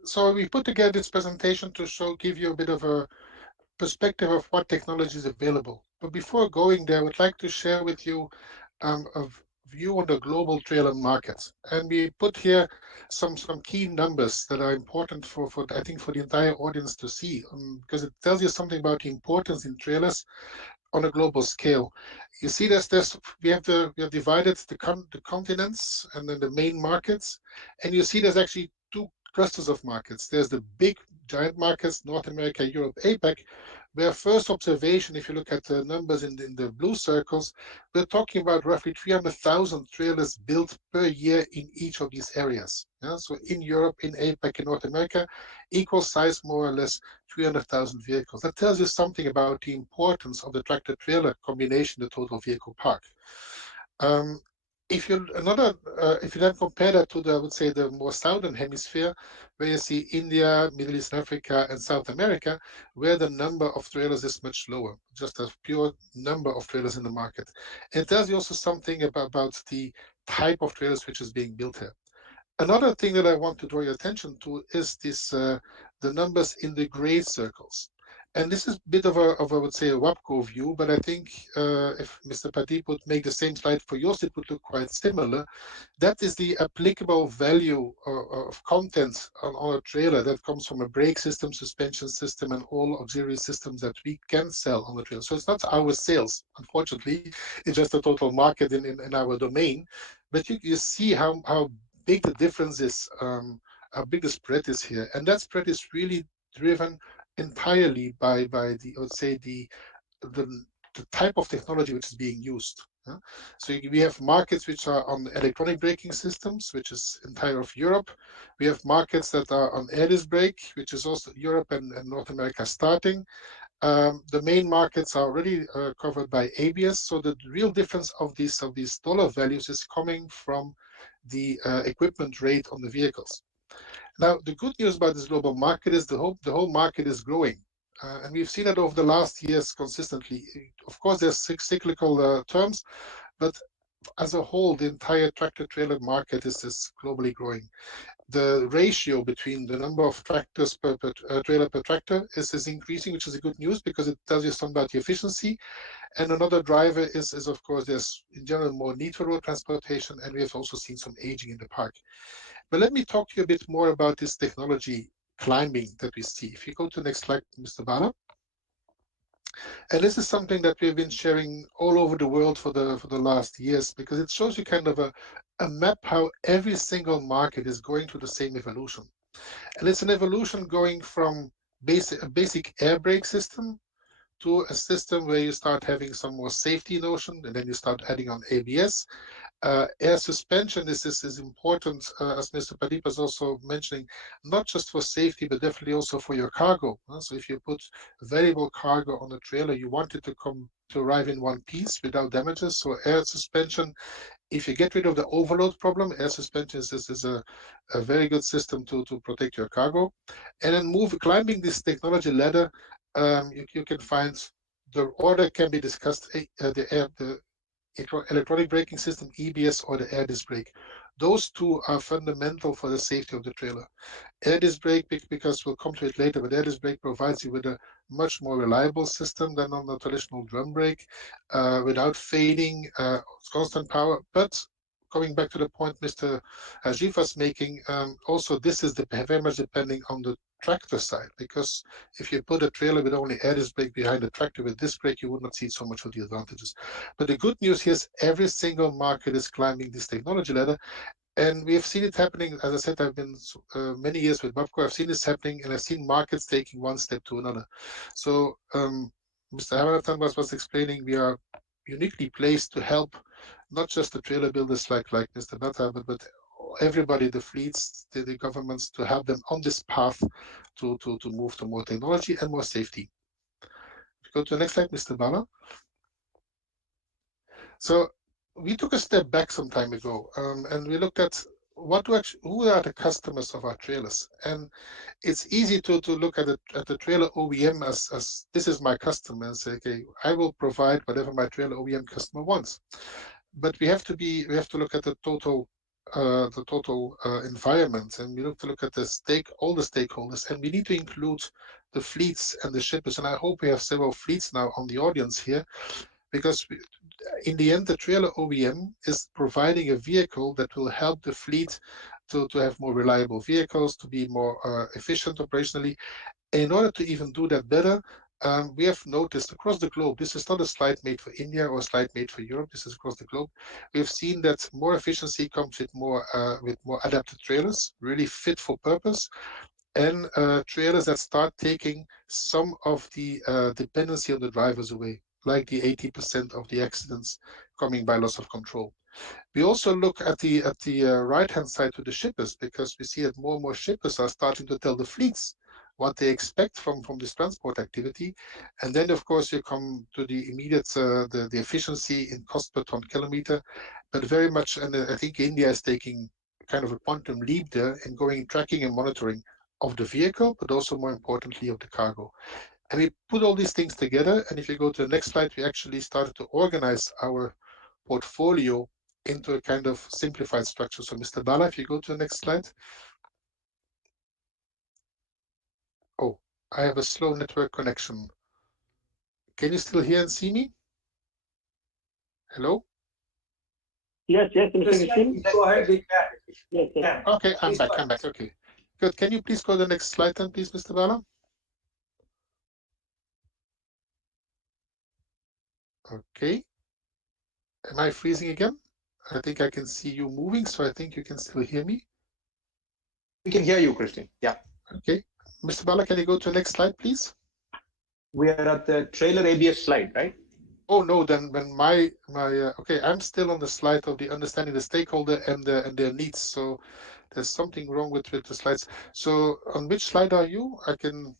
So we put together this presentation to give you a bit of a perspective of what technology is available. But before going there, I would like to share with you a view on the global trailer market. And we put here some key numbers that are important for I think for the entire audience to see, because it tells you something about the importance in trailers on a global scale. You see we have divided the continents and then the main markets, and you see there's actually two clusters of markets. There's the big giant markets, North America, Europe, APAC, where first observation, if you look at the numbers in the blue circles, we're talking about roughly 300,000 trailers built per year in each of these areas. Yeah? So in Europe, in APAC, in North America, equal size, more or less 300,000 vehicles. That tells you something about the importance of the tractor-trailer combination, the total vehicle park. if you then compare that to the, I would say, the more southern hemisphere, where you see India, Middle East, Africa, and South America, where the number of trailers is much lower, just a pure number of trailers in the market. And it tells you also something about the type of trailers which is being built here. Another thing that I want to draw your attention to is the numbers in the gray circles. And this is a bit of I would say, a WABCO view, but I think if Mr. Pradeep would make the same slide for yours, it would look quite similar. That is the applicable value of content on a trailer that comes from a brake system, suspension system, and all auxiliary systems that we can sell on the trailer. So it's not our sales, unfortunately. It's just a total market in our domain. But you see how big the difference is, how big the spread is here. And that spread is really driven entirely by the, I would say, the type of technology which is being used. So we have markets which are on electronic braking systems, which is entire of Europe. We have markets that are on air disc brake, which is also Europe and North America starting. The main markets are already covered by ABS. So the real difference of these dollar values is coming from the equipment rate on the vehicles. Now, the good news about this global market is the whole market is growing. And we've seen it over the last years consistently. Of course, there's cyclical terms, but as a whole, the entire tractor-trailer market is globally growing. The ratio between the number of tractors per trailer per tractor is increasing, which is a good news because it tells you something about the efficiency. And another driver is of course, there's in general more need for road transportation, and we have also seen some aging in the park. But let me talk to you a bit more about this technology climbing that we see. If you go to the next slide, Mr. Bala. And this is something that we've been sharing all over the world for the last years, because it shows you kind of a map how every single market is going through the same evolution. And it's an evolution going from a basic air brake system to a system where you start having some more safety notion, and then you start adding on ABS. Air suspension is important, as Mr. Pradeep was also mentioning, not just for safety, but definitely also for your cargo. So if you put variable cargo on a trailer, you want it to arrive in one piece without damages. So air suspension, if you get rid of the overload problem, air suspension is a very good system to protect your cargo. And then climbing this technology ladder, you can find the order can be discussed, the electronic braking system, EBS, or the air disc brake. Those two are fundamental for the safety of the trailer. Air disc brake, because we'll come to it later, but air disc brake provides you with a much more reliable system than on the traditional drum brake, without fading, constant power. But coming back to the point Mr. Ajif was making, also this is very much depending on the tractor side, because if you put a trailer with only air disc brake behind a tractor with disc brake, you would not see so much of the advantages. But the good news here is every single market is climbing this technology ladder, and we have seen it happening. As I said, I've been many years with WABCO. I've seen this happening, and I've seen markets taking one step to another. So Mr. Hamanathan was explaining, we are uniquely placed to help not just the trailer builders like Mr. Bata, but everybody, the fleets, the governments, to help them on this path to move to more technology and more safety. Go to the next slide, Mr. Bala. So we took a step back some time ago, and we looked at who are the customers of our trailers. And it's easy to look at the trailer OEM as this is my customer and say, okay, I will provide whatever my trailer OEM customer wants. But we have to look at the total environment, and we have to look at all the stakeholders, and we need to include the fleets and the shippers. And I hope we have several fleets now on the audience here, because in the end, the trailer OEM is providing a vehicle that will help the fleet to have more reliable vehicles, to be more efficient operationally. And in order to even do that better, we have noticed across the globe, this is not a slide made for India or a slide made for Europe, this is across the globe. We've seen that more efficiency comes with more adapted trailers, really fit for purpose, and trailers that start taking some of the dependency on the drivers away, like the 80% of the accidents coming by loss of control. We also look at the right-hand side to the shippers, because we see that more and more shippers are starting to tell the fleets what they expect from this transport activity. And then, of course, you come to the immediate, the efficiency in cost per ton kilometer, but very much, and I think India is taking kind of a quantum leap there in going tracking and monitoring of the vehicle, but also more importantly of the cargo. And we put all these things together. And if you go to the next slide, we actually started to organize our portfolio into a kind of simplified structure. So Mr. Bala, if you go to the next slide. Oh, I have a slow network connection. Can you still hear and see me? Hello? Yes, Mr. Nitin. Go ahead, we can. Yes, yes. Okay, I'm back. Okay, good. Can you please go to the next slide then, please, Mr. Bala? Okay. Am I freezing again? I think I can see you moving, so I think you can still hear me. We can hear you, Christian. Yeah. Okay. Mr. Bala, can you go to the next slide, please? We are at the trailer ABS slide, right? Oh no, then when my okay, I'm still on the slide of the understanding the stakeholder and their needs. So there's something wrong with the slides. So on which slide are you? I can.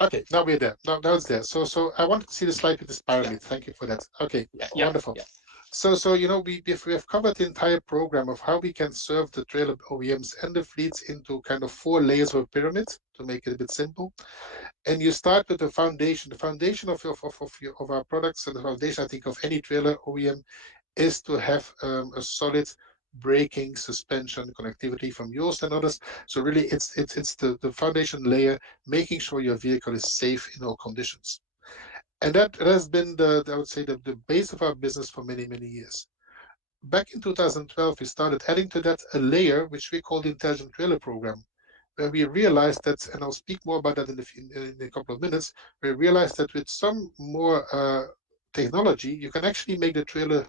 Okay, now we're there. Now it's there. So I want to see the slide with this pyramid. Yeah. Thank you for that. Okay, yeah, wonderful. Yeah. So you know we have covered the entire program of how we can serve the trailer OEMs and the fleets into kind of 4 layers of a pyramid to make it a bit simple. And you start with the foundation. The foundation of our products, and the foundation I think of any trailer OEM is to have a solid braking, suspension, connectivity from yours and others. So really, it's the foundation layer, making sure your vehicle is safe in all conditions. And that has been I would say the base of our business for many years. Back in 2012, we started adding to that a layer which we call the Intelligent Trailer Program, where we realized that, and I'll speak more about that in a couple of minutes, we realized that with some more technology, you can actually make the trailer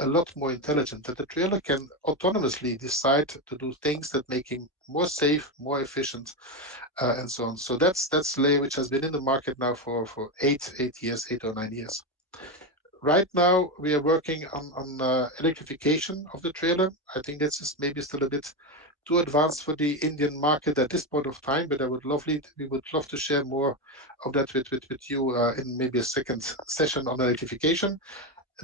a lot more intelligent, that the trailer can autonomously decide to do things that make him more safe, more efficient, and so on. So that's a layer which has been in the market now for 8 or 9 years. Right now, we are working on electrification of the trailer. I think this is maybe still a bit too advanced for the Indian market at this point of time, but we would love to share more of that with you in maybe a second session on electrification.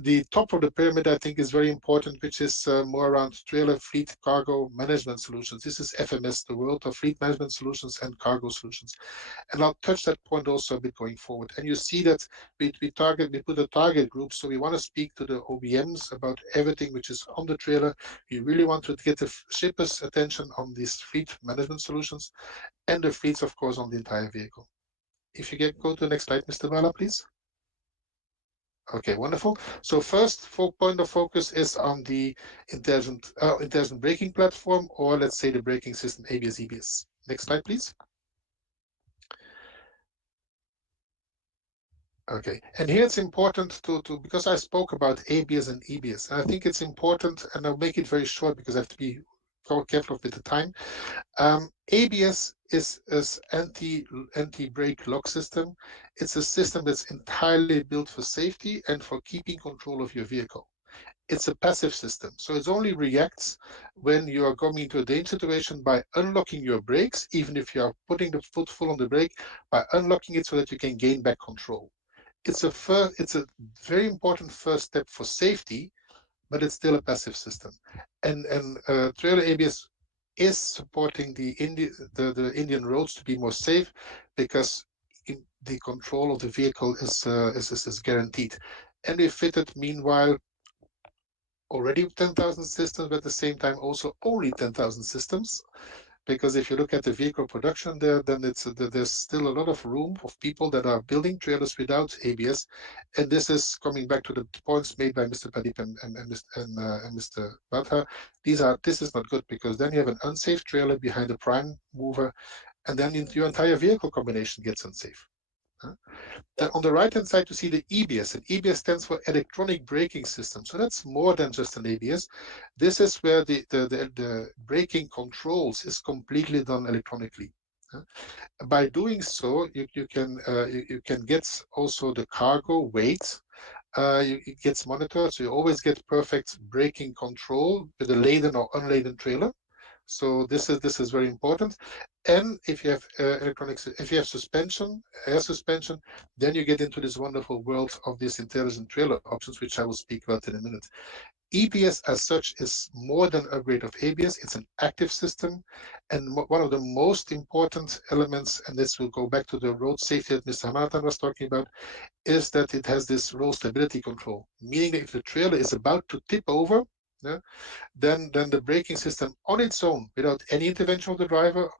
The top of the pyramid, I think, is very important, which is more around trailer fleet cargo management solutions. This is FMS, the world of fleet management solutions and cargo solutions. And I'll touch that point also a bit going forward. And you see that we put a target group. So we want to speak to the OEMs about everything which is on the trailer. We really want to get the shippers' attention on these fleet management solutions and the fleets, of course, on the entire vehicle. If you go to the next slide, Mr. Bala, please. Okay, wonderful. So first point of focus is on the intelligent braking platform, or let's say the braking system ABS EBS. Next slide, please. Okay, and here it's important to because I spoke about ABS and EBS, and I think it's important, and I'll make it very short because I have to be careful with the time. ABS is anti-brake lock system. It's a system that's entirely built for safety and for keeping control of your vehicle. It's a passive system, so it only reacts when you are going into a danger situation by unlocking your brakes, even if you are putting the foot full on the brake, by unlocking it so that you can gain back control. It's a very important first step for safety, but it's still a passive system. And trailer ABS is supporting the Indian roads to be more safe, because the control of the vehicle is guaranteed. And we fitted meanwhile already 10,000 systems, but at the same time also only 10,000 systems. Because if you look at the vehicle production there, then there's still a lot of room of people that are building trailers without ABS. And this is coming back to the points made by Mr. Pradeep and Mr. Bhatha. This is not good, because then you have an unsafe trailer behind the prime mover, and then your entire vehicle combination gets unsafe. Then on the right-hand side, you see the EBS, and EBS stands for electronic braking system. So that's more than just an ABS. This is where the braking controls is completely done electronically. By doing so, you can get also the cargo weight. It gets monitored, so you always get perfect braking control with a laden or unladen trailer. So this is very important. And if you have electronics, if you have suspension, air suspension, then you get into this wonderful world of these intelligent trailer options, which I will speak about in a minute. EBS as such is more than a upgrade of ABS. It's an active system. And one of the most important elements, and this will go back to the road safety that Mr. Hamatan was talking about, is that it has this roll stability control, meaning that if the trailer is about to tip over, yeah, then the braking system on its own, without any intervention of the driver,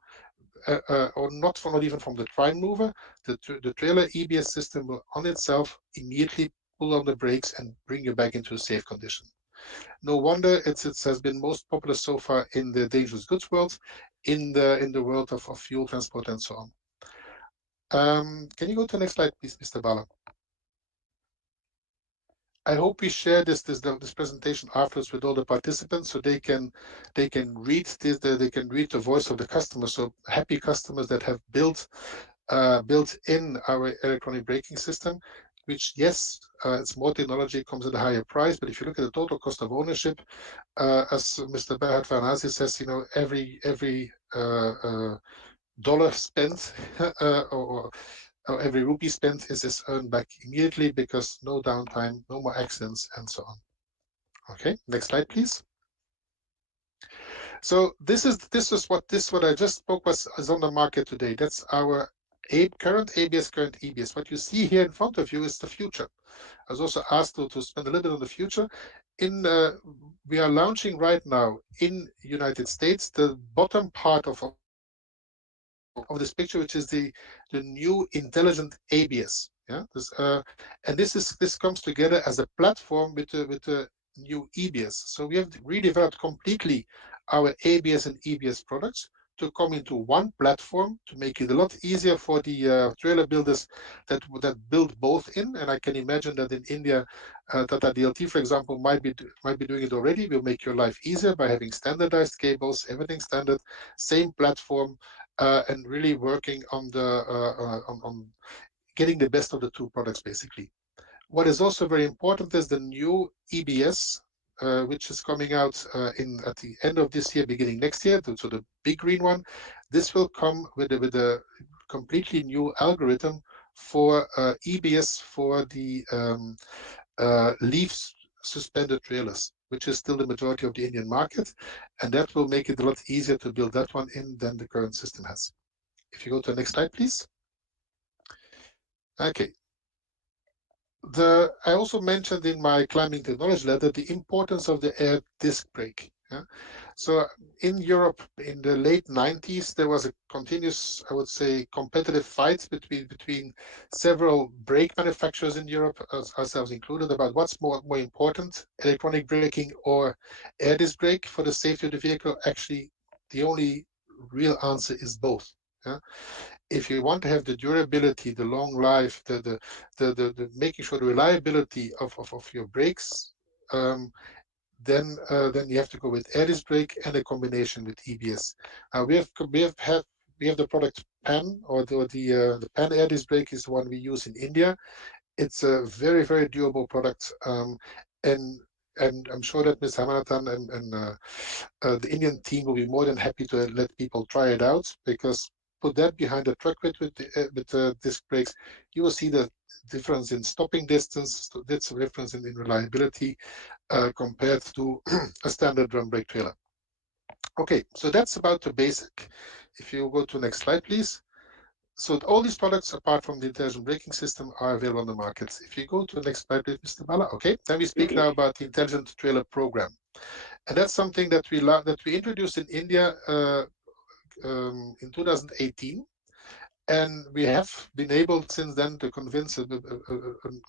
or not even from the prime mover, the trailer EBS system will on itself immediately pull on the brakes and bring you back into a safe condition. No wonder it has been most popular so far in the dangerous goods world, in the world of fuel transport and so on. Can you go to the next slide, please, Mr. Bala? I hope we share this presentation afterwards with all the participants, so they can read this, they can read the voice of the customer. So happy customers that have built in our electronic braking system, which, yes, it's more technology, comes at a higher price, but if you look at the total cost of ownership, as Mr. Berhard van Azi says, every dollar spent or every rupee spent is earned back immediately, because no downtime, no more accidents, and so on. Okay, next slide, please. So this is what I just spoke is on the market today. That's our current ABS, current EBS. What you see here in front of you is the future. I was also asked to spend a little bit on the future. We are launching right now in United States the bottom part of this picture, which is the new intelligent ABS. Yeah, and this comes together as a platform with the new EBS. So we have redeveloped completely our ABS and EBS products to come into one platform, to make it a lot easier for the trailer builders that build both in. And I can imagine that in India, Tata DLT, for example, might be doing it already. Will make your life easier by having standardized cables, everything standard, same platform, and really working on on getting the best of the two products, basically. What is also very important is the new EBS, which is coming out at the end of this year, beginning next year, so the big green one. This will come with a completely new algorithm for EBS for the leaf suspended trailers, which is still the majority of the Indian market, and that will make it a lot easier to build that one in than the current system has. If you go to the next slide, please. Okay. I also mentioned in my climbing technology letter the importance of the air disc brake. Yeah? So in Europe, in the late 90s, there was a continuous, I would say, competitive fight between several brake manufacturers in Europe, ourselves included, about what's more important, electronic braking or air disc brake for the safety of the vehicle. Actually, the only real answer is both. Yeah? If you want to have the durability, the long life, the making sure the reliability of your brakes, then you have to go with air disc brake and a combination with EBS. We have the product PAN, or the PAN air disc brake is the one we use in India. It's a very, very durable product, and I'm sure that Ms. Hamanathan and the Indian team will be more than happy to let people try it out, because put that behind the truck with disc brakes, you will see the difference in stopping distance. So that's a difference in reliability compared to a standard drum brake trailer. Okay, so that's about the basic. If you go to the next slide, please. So all these products, apart from the intelligent braking system, are available on the market. If you go to the next slide, please, Mr. Bala. Okay, then we speak now about the intelligent trailer program, and that's something that we introduced in India in 2018, and we have been able since then to convince a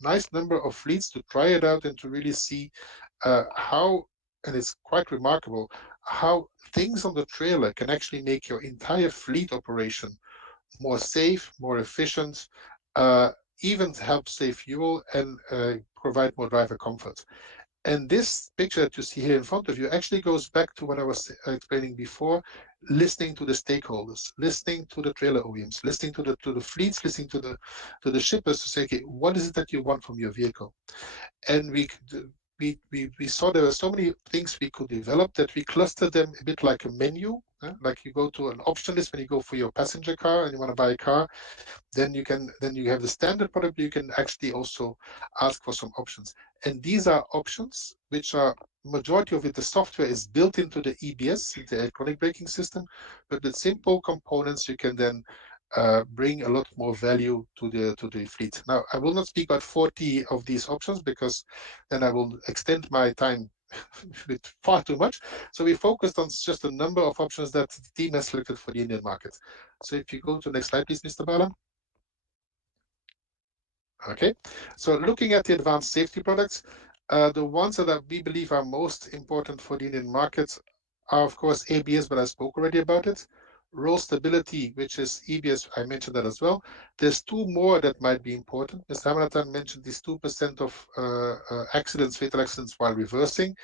nice number of fleets to try it out and to really see how, and it's quite remarkable, how things on the trailer can actually make your entire fleet operation more safe, more efficient, even help save fuel and provide more driver comfort. And this picture that you see here in front of you actually goes back to what I was explaining before, listening to the stakeholders, listening to the trailer OEMs, listening to the fleets, listening to the shippers to say, okay, what is it that you want from your vehicle? And we saw there were so many things we could develop that we clustered them a bit like a menu Like you go to an option list when you go for your passenger car and you want to buy a car, then you have the standard product, but you can actually also ask for some options. And these are options which are, majority of it, the software is built into the EBS, the electronic braking system, but the simple components you can then bring a lot more value to the fleet. Now, I will not speak about 40 of these options because then I will extend my time with far too much. So we focused on just a number of options that the team has selected for the Indian market. So if you go to the next slide, please, Mr. Bala. Okay, so looking at the advanced safety products, the ones that we believe are most important for the Indian market are, of course, ABS, but I spoke already about it. Roll stability, which is EBS, I mentioned that as well. There's two more that might be important. Mr. Hamilton mentioned these 2% of accidents, fatal accidents while reversing.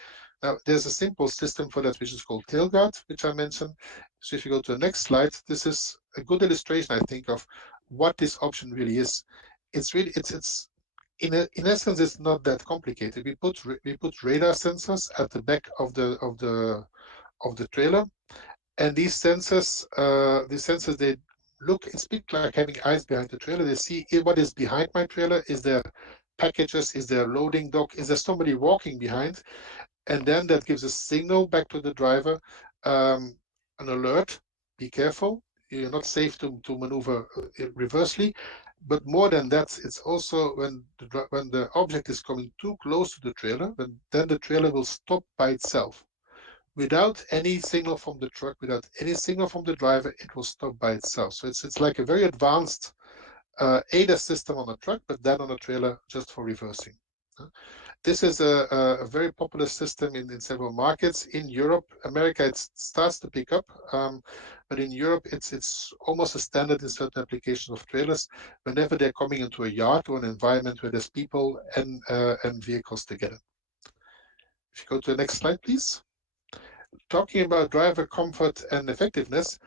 Now, there's a simple system for that, which is called tailguard, which I mentioned. So if you go to the next slide, this is a good illustration, I think, of what this option really is. It's really, it's in essence, it's not that complicated. We put radar sensors at the back of the trailer, and these sensors they look, it's a bit like having eyes behind the trailer. They see what is behind my trailer. Is there packages? Is there a loading dock? Is there somebody walking behind? And then that gives a signal back to the driver, an alert. Be careful. You're not safe to maneuver reversely. But more than that, it's also when the object is coming too close to the trailer, then the trailer will stop by itself. Without any signal from the truck, without any signal from the driver, it will stop by itself. So it's like a very advanced ADAS system on a truck, but then on a trailer just for reversing. This is a very popular system in several markets. In Europe, America, it starts to pick up, but in Europe, it's almost a standard in certain applications of trailers whenever they're coming into a yard or an environment where there's people and vehicles together. If you go to the next slide, please. Talking about driver comfort and effectiveness,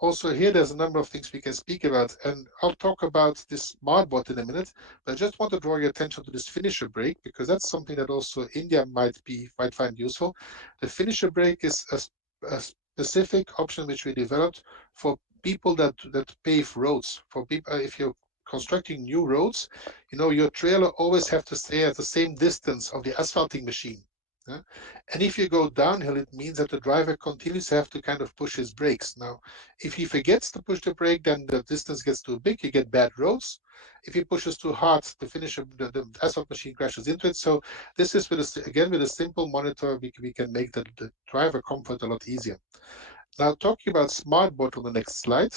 also here there's a number of things we can speak about, and I'll talk about this SmartBot in a minute, but I just want to draw your attention to this finisher brake, because that's something that also India might find useful. The finisher brake is a specific option which we developed for people that pave roads. For people, if you're constructing new roads, your trailer always have to stay at the same distance of the asphalting machine. And if you go downhill, it means that the driver continues to have to kind of push his brakes. Now, if he forgets to push the brake, then the distance gets too big, you get bad roads. If he pushes too hard, the asphalt machine crashes into it. So this is, with a simple monitor, we can make the driver comfort a lot easier. Now, talking about SmartBot on the next slide.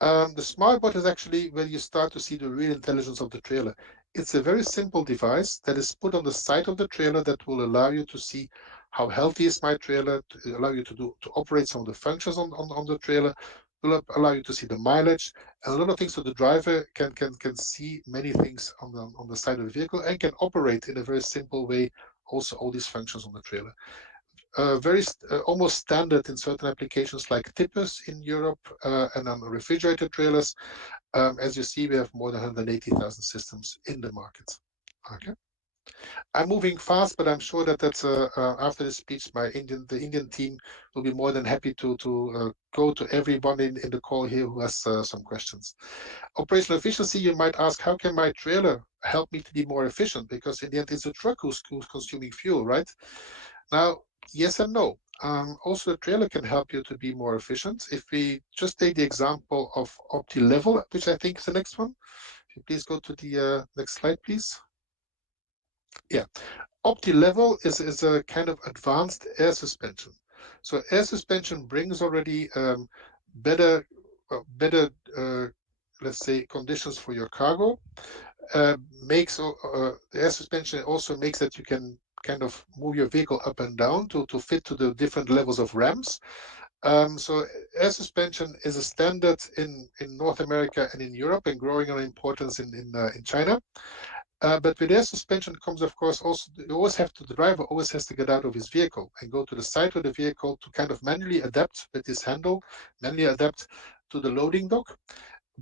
The SmartBot is actually where you start to see the real intelligence of the trailer. It's a very simple device that is put on the side of the trailer that will allow you to see how healthy is my trailer, to allow you to operate some of the functions on the trailer, will allow you to see the mileage and a lot of things, so the driver can see many things on the side of the vehicle and can operate in a very simple way also all these functions on the trailer. Very almost standard in certain applications like tippers in Europe and on refrigerator trailers. As you see, we have more than 180,000 systems in the market. Okay, I'm moving fast, but I'm sure that after this speech, the Indian team will be more than happy to go to everyone in the call here who has some questions. Operational efficiency, you might ask, how can my trailer help me to be more efficient? Because in the end, it's a truck who's consuming fuel, right? Now, yes and no. Also, the trailer can help you to be more efficient. If we just take the example of OptiLevel, which I think is the next one. If you please go to the next slide, please. Yeah, OptiLevel is a kind of advanced air suspension. So air suspension brings already better, let's say, conditions for your cargo. Makes the air suspension also makes that you can kind of move your vehicle up and down to fit to the different levels of ramps. So air suspension is a standard in North America and in Europe, and growing in importance in China. But with air suspension comes, of course, also the driver always has to get out of his vehicle and go to the side of the vehicle to kind of manually adapt with his handle, manually adapt to the loading dock.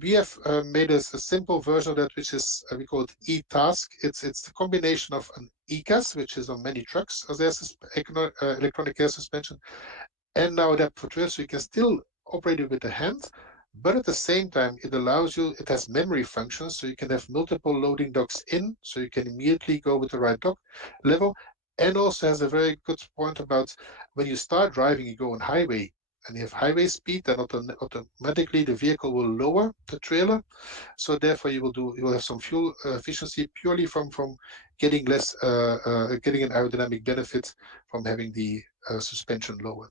we have made a simple version of that, which is we call it e-task. It's the combination of an ECAS, which is on many trucks as electronic air suspension, and now that for trailers, so you can still operate it with the hand, but at the same time, it allows you, it has memory functions, so you can have multiple loading docks in, so you can immediately go with the right dock level, and also has a very good point about when you start driving, you go on highway, and you have highway speed, then automatically the vehicle will lower the trailer, so therefore you will have some fuel efficiency purely from getting getting an aerodynamic benefit from having the suspension lowered.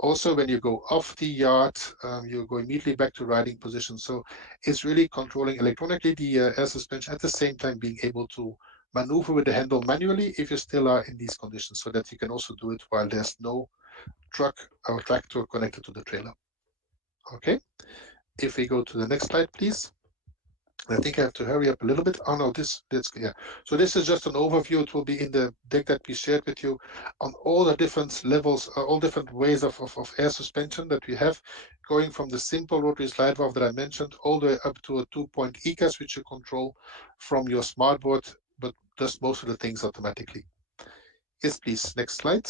Also, when you go off the yard, you go immediately back to riding position. So it's really controlling electronically the air suspension, at the same time being able to maneuver with the handle manually if you still are in these conditions, so that you can also do it while there's no truck or tractor connected to the trailer. Okay, if we go to the next slide, please. I think I have to hurry up a little bit. Oh no, that's yeah. So this is just an overview. It will be in the deck that we shared with you on all the different levels, all different ways of air suspension that we have, going from the simple rotary slide valve that I mentioned all the way up to a 2-point ECAS, which you control from your smartboard, but does most of the things automatically. Yes, please. Next slide.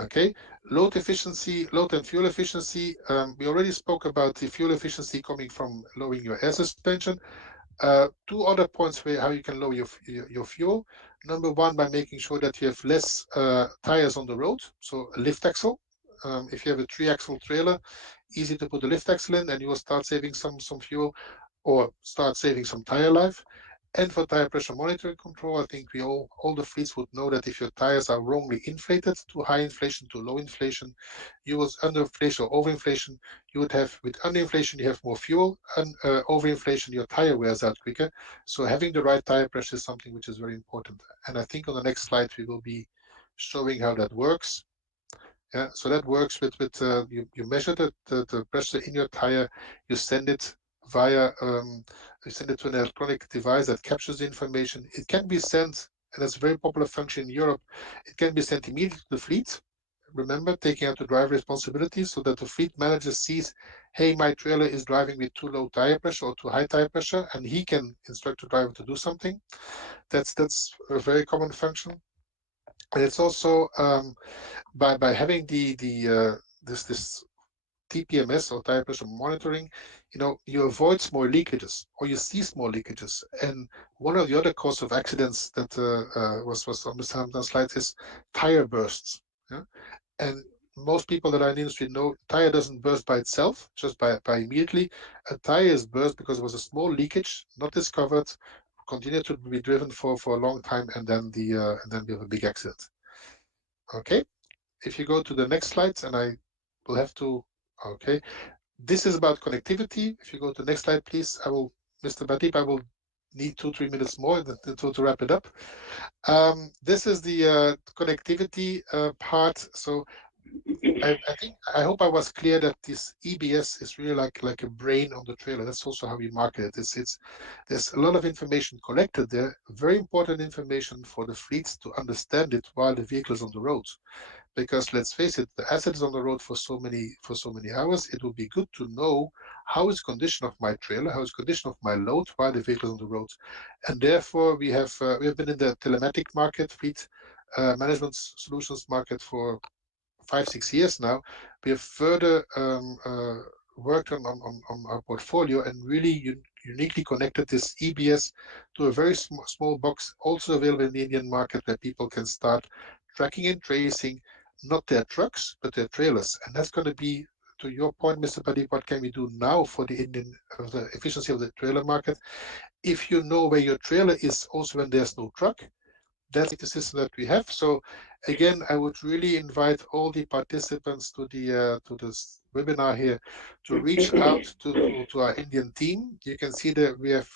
Okay, load efficiency, load and fuel efficiency. We already spoke about the fuel efficiency coming from lowering your air suspension. Two other points where how you can lower your fuel. Number one, by making sure that you have less tires on the road, so a lift axle. If you have a 3-axle trailer, easy to put a lift axle in, and you will start saving some fuel, or start saving some tire life. And for tire pressure monitoring control, I think all the fleets would know that if your tires are wrongly inflated, too high inflation, too low inflation, you will underinflation or overinflation, you would have, with underinflation, you have more fuel, and overinflation, your tire wears out quicker. So having the right tire pressure is something which is very important. And I think on the next slide, we will be showing how that works. Yeah, so that works with you measure the pressure in your tire, you send it via you send it to an electronic device that captures the information. It can be sent, and that's a very popular function in Europe. It can be sent immediately to the fleet. Remember, taking out the driver responsibility, so that the fleet manager sees, hey, my trailer is driving with too low tire pressure or too high tire pressure, and he can instruct the driver to do something. That's a very common function. And it's also by having this TPMS or tire pressure monitoring, you avoid small leakages, or you see small leakages. And one of the other causes of accidents that was on the slides is tire bursts. Yeah? And most people that are in the industry know tire doesn't burst by itself, just by immediately. A tire is burst because it was a small leakage, not discovered, continued to be driven for a long time, and then we have a big accident. Okay, if you go to the next slide, and I will have to, okay, this is about connectivity. If you go to the next slide, please, Mr. Badip, I will need 2-3 minutes more to wrap it up. This is the connectivity part. So I hope I was clear that this EBS is really like a brain on the trailer. That's also how we market it. There's a lot of information collected there, very important information for the fleets to understand it while the vehicle is on the road. Because let's face it, the asset is on the road for so many hours. It would be good to know how is the condition of my trailer, how is the condition of my load while the vehicle is on the road. And therefore, we have been in the telematic market, fleet management solutions market for 5-6 years now. We have further worked on our portfolio and really uniquely connected this EBS to a very small box, also available in the Indian market, where people can start tracking and tracing not their trucks, but their trailers. And that's going to be, to your point, Mr. Pradeep, what can we do now for the efficiency of the trailer market? If you know where your trailer is, also when there's no truck, that's the system that we have. So again, I would really invite all the participants to this webinar here to reach out to our Indian team. You can see that we have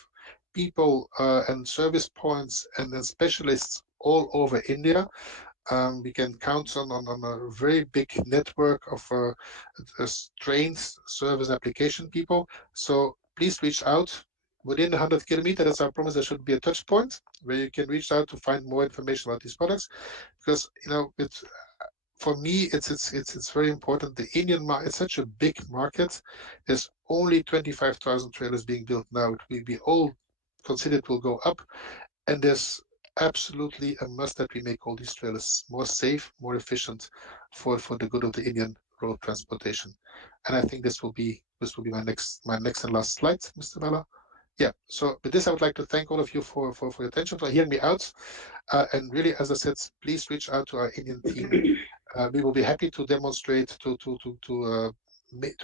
people and service points and then specialists all over India. We can count on a very big network of trained service application people. So please reach out. Within 100 kilometers, that's our promise, there should be a touch point where you can reach out to find more information about these products. Because, for me, it's very important. The Indian market is such a big market. There's only 25,000 trailers being built now. We all consider it will go up, and there's absolutely a must that we make all these trailers more safe, more efficient for the good of the Indian road transportation. And I think this will be my next and last slide, Mr. Bala. Yeah. So with this, I would like to thank all of you for your attention, for hearing me out. And really, as I said, please reach out to our Indian team. We will be happy to demonstrate, to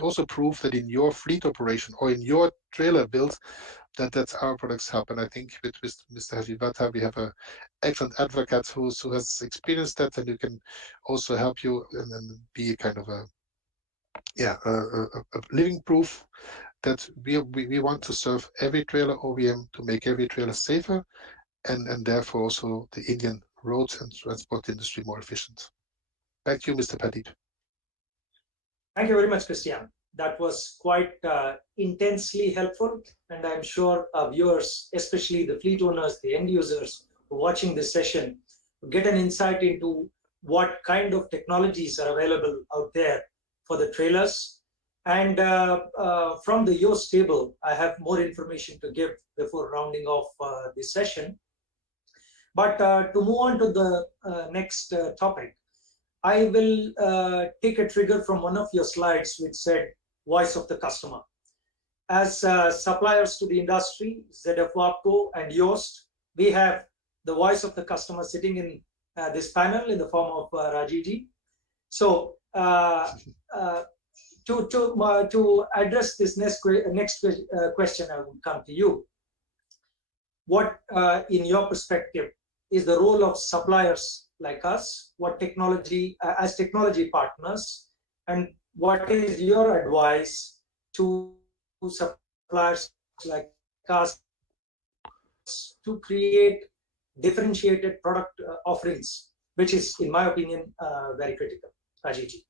also prove that in your fleet operation or in your trailer build, that our products help. And I think with Mr. Havibata, we have an excellent advocate who has experienced that, and who can also help you and be a kind of a living proof that we want to serve every trailer OEM to make every trailer safer, and therefore also the Indian roads and transport industry more efficient. Back to you, Mr. Pradeep. Thank you very much, Christian. That was quite intensely helpful, and I'm sure our viewers, especially the fleet owners, the end users who are watching this session, will get an insight into what kind of technologies are available out there for the trailers. And from the Yoast table, I have more information to give before rounding off this session. But to move on to the next topic, I will take a trigger from one of your slides which said voice of the customer. As suppliers to the industry, ZF WABCO and Yoast, we have the voice of the customer sitting in this panel in the form of Rajiji. So to address this next question, I will come to you. What, in your perspective, is the role of suppliers like us? What technology, as technology partners, and what is your advice to suppliers like us to create differentiated product offerings, which is, in my opinion, very critical? Rajiji.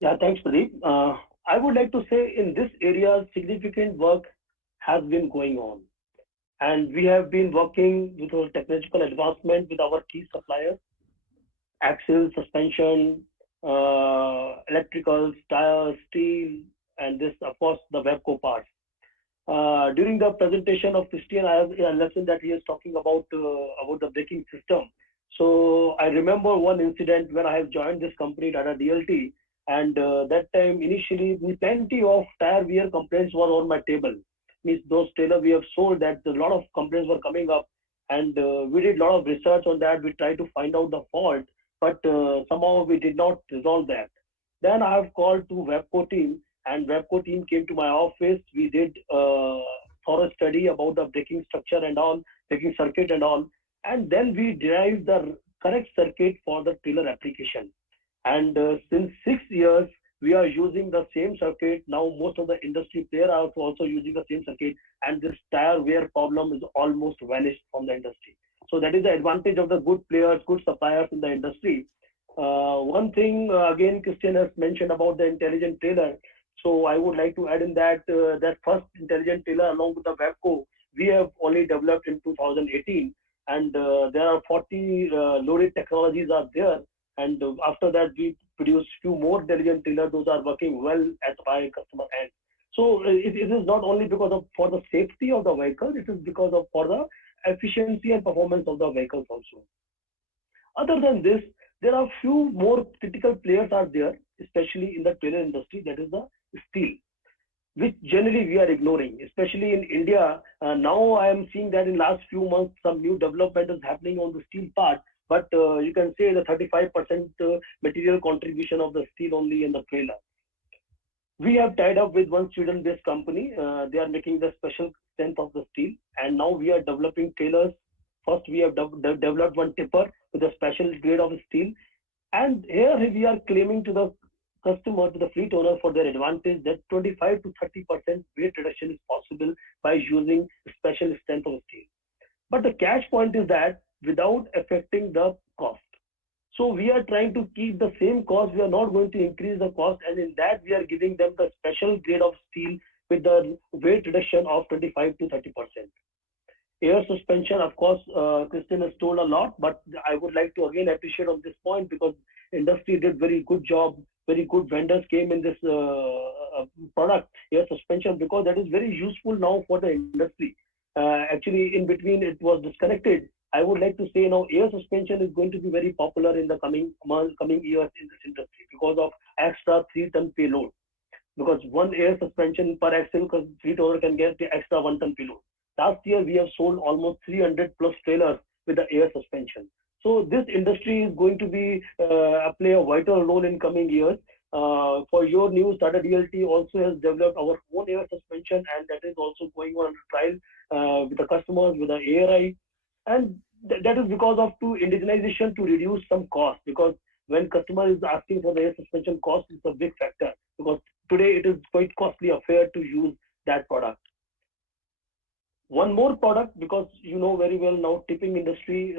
Yeah, thanks, Pradeep. I would like to say in this area, significant work has been going on. And we have been working with our technological advancement with our key suppliers, axle, suspension, electricals, tires, steel, and this, of course, the WABCO parts. During the presentation of Christian, I have a lesson that he is talking about the braking system. So I remember one incident when I have joined this company, Tata DLT, and that time initially plenty of tire wear complaints were on my table. Means those trailers we have sold, that a lot of complaints were coming up, and we did a lot of research on that. We tried to find out the fault, but somehow we did not resolve that. Then I have called to WABCO team, and WABCO team came to my office. We did a thorough study about the braking structure and all, braking circuit and all, and then we derived the correct circuit for the trailer application. And since 6 years, we are using the same circuit. Now most of the industry players are also using the same circuit, and this tire wear problem is almost vanished from the industry. So that is the advantage of the good players, good suppliers in the industry. One thing, again, Christian has mentioned about the intelligent trailer. So I would like to add in that that first intelligent trailer along with the WABCO, we have only developed in 2018, and there are 40 loaded technologies are there. And after that, we produce few more intelligent trailers. Those are working well at my customer end. So it is not only because of for the safety of the vehicle, it is because of for the efficiency and performance of the vehicles also. Other than this, there are few more critical players are there, especially in the trailer industry. That is the steel, which generally we are ignoring, especially in India. Now I am seeing that in last few months, some new development is happening on the steel part. But you can say the 35% material contribution of the steel only in the trailer. We have tied up with one Sweden-based company. They are making the special strength of the steel, and now we are developing trailers. First, we have developed one tipper with a special grade of steel, and here we are claiming to the customer, to the fleet owner, for their advantage that 25 to 30% weight reduction is possible by using special strength of steel. But the catch point is that without affecting the cost. So we are trying to keep the same cost. We are not going to increase the cost, and in that we are giving them the special grade of steel with the weight reduction of 25 to 30%. air suspension, of course, Christian has told a lot, but I would like to again appreciate on this point because industry did very good job. Very good vendors came in this product, air suspension, because that is very useful now for the industry. Actually, in between it was disconnected. I would like to say now air suspension is going to be very popular in the coming months, coming years in this industry because of extra 3-ton payload. Because one air suspension per axle, because 3-tonner can get the extra 1-ton payload. Last year, we have sold almost 300 plus trailers with the air suspension. So this industry is going to be play a vital role in coming years. For your news, Tata DLT also has developed our own air suspension, and that is also going on trial with the customers with the ARI. And that is because of indigenization to reduce some cost. Because when customer is asking for the air suspension cost, it's a big factor. Because today it is quite costly affair to use that product. One more product, because you know very well now tipping industry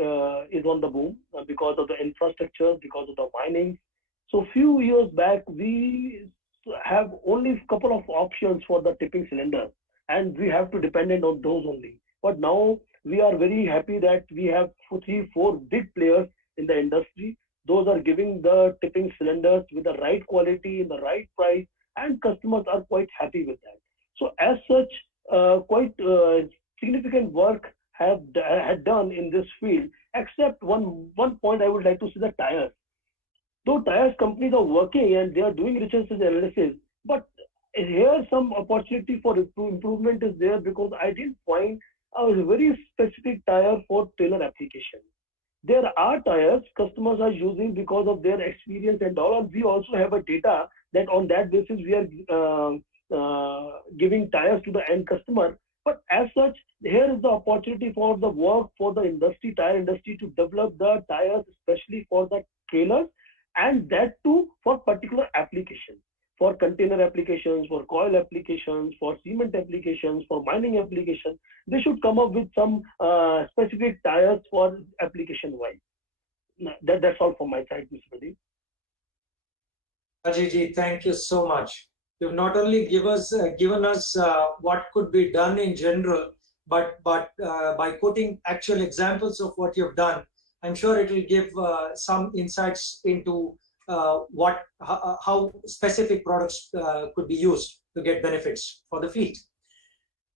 is on the boom because of the infrastructure, because of the mining. So few years back, we have only a couple of options for the tipping cylinder, and we have to depend on those only. But now we are very happy that we have 3-4 big players in the industry. Those are giving the tipping cylinders with the right quality, in the right price, and customers are quite happy with that. So as such, quite significant work had done in this field, except one point I would like to see: the tires. Though tires companies are working and they are doing research analysis, but here some opportunity for improvement is there, because I didn't find a very specific tire for trailer application. There are tires customers are using because of their experience and all, and we also have a data that on that basis we are giving tires to the end customer. But as such, here is the opportunity for the work for the industry, tire industry, to develop the tires especially for the trailers, and that too for particular applications, for container applications, for coil applications, for cement applications, for mining applications. They should come up with some specific tires for application wise. That's all from my side, Mr. Pradeep. Ajay, thank you so much. You've not only given us what could be done in general, but by quoting actual examples of what you've done, I'm sure it will give some insights into how specific products could be used to get benefits for the fleet.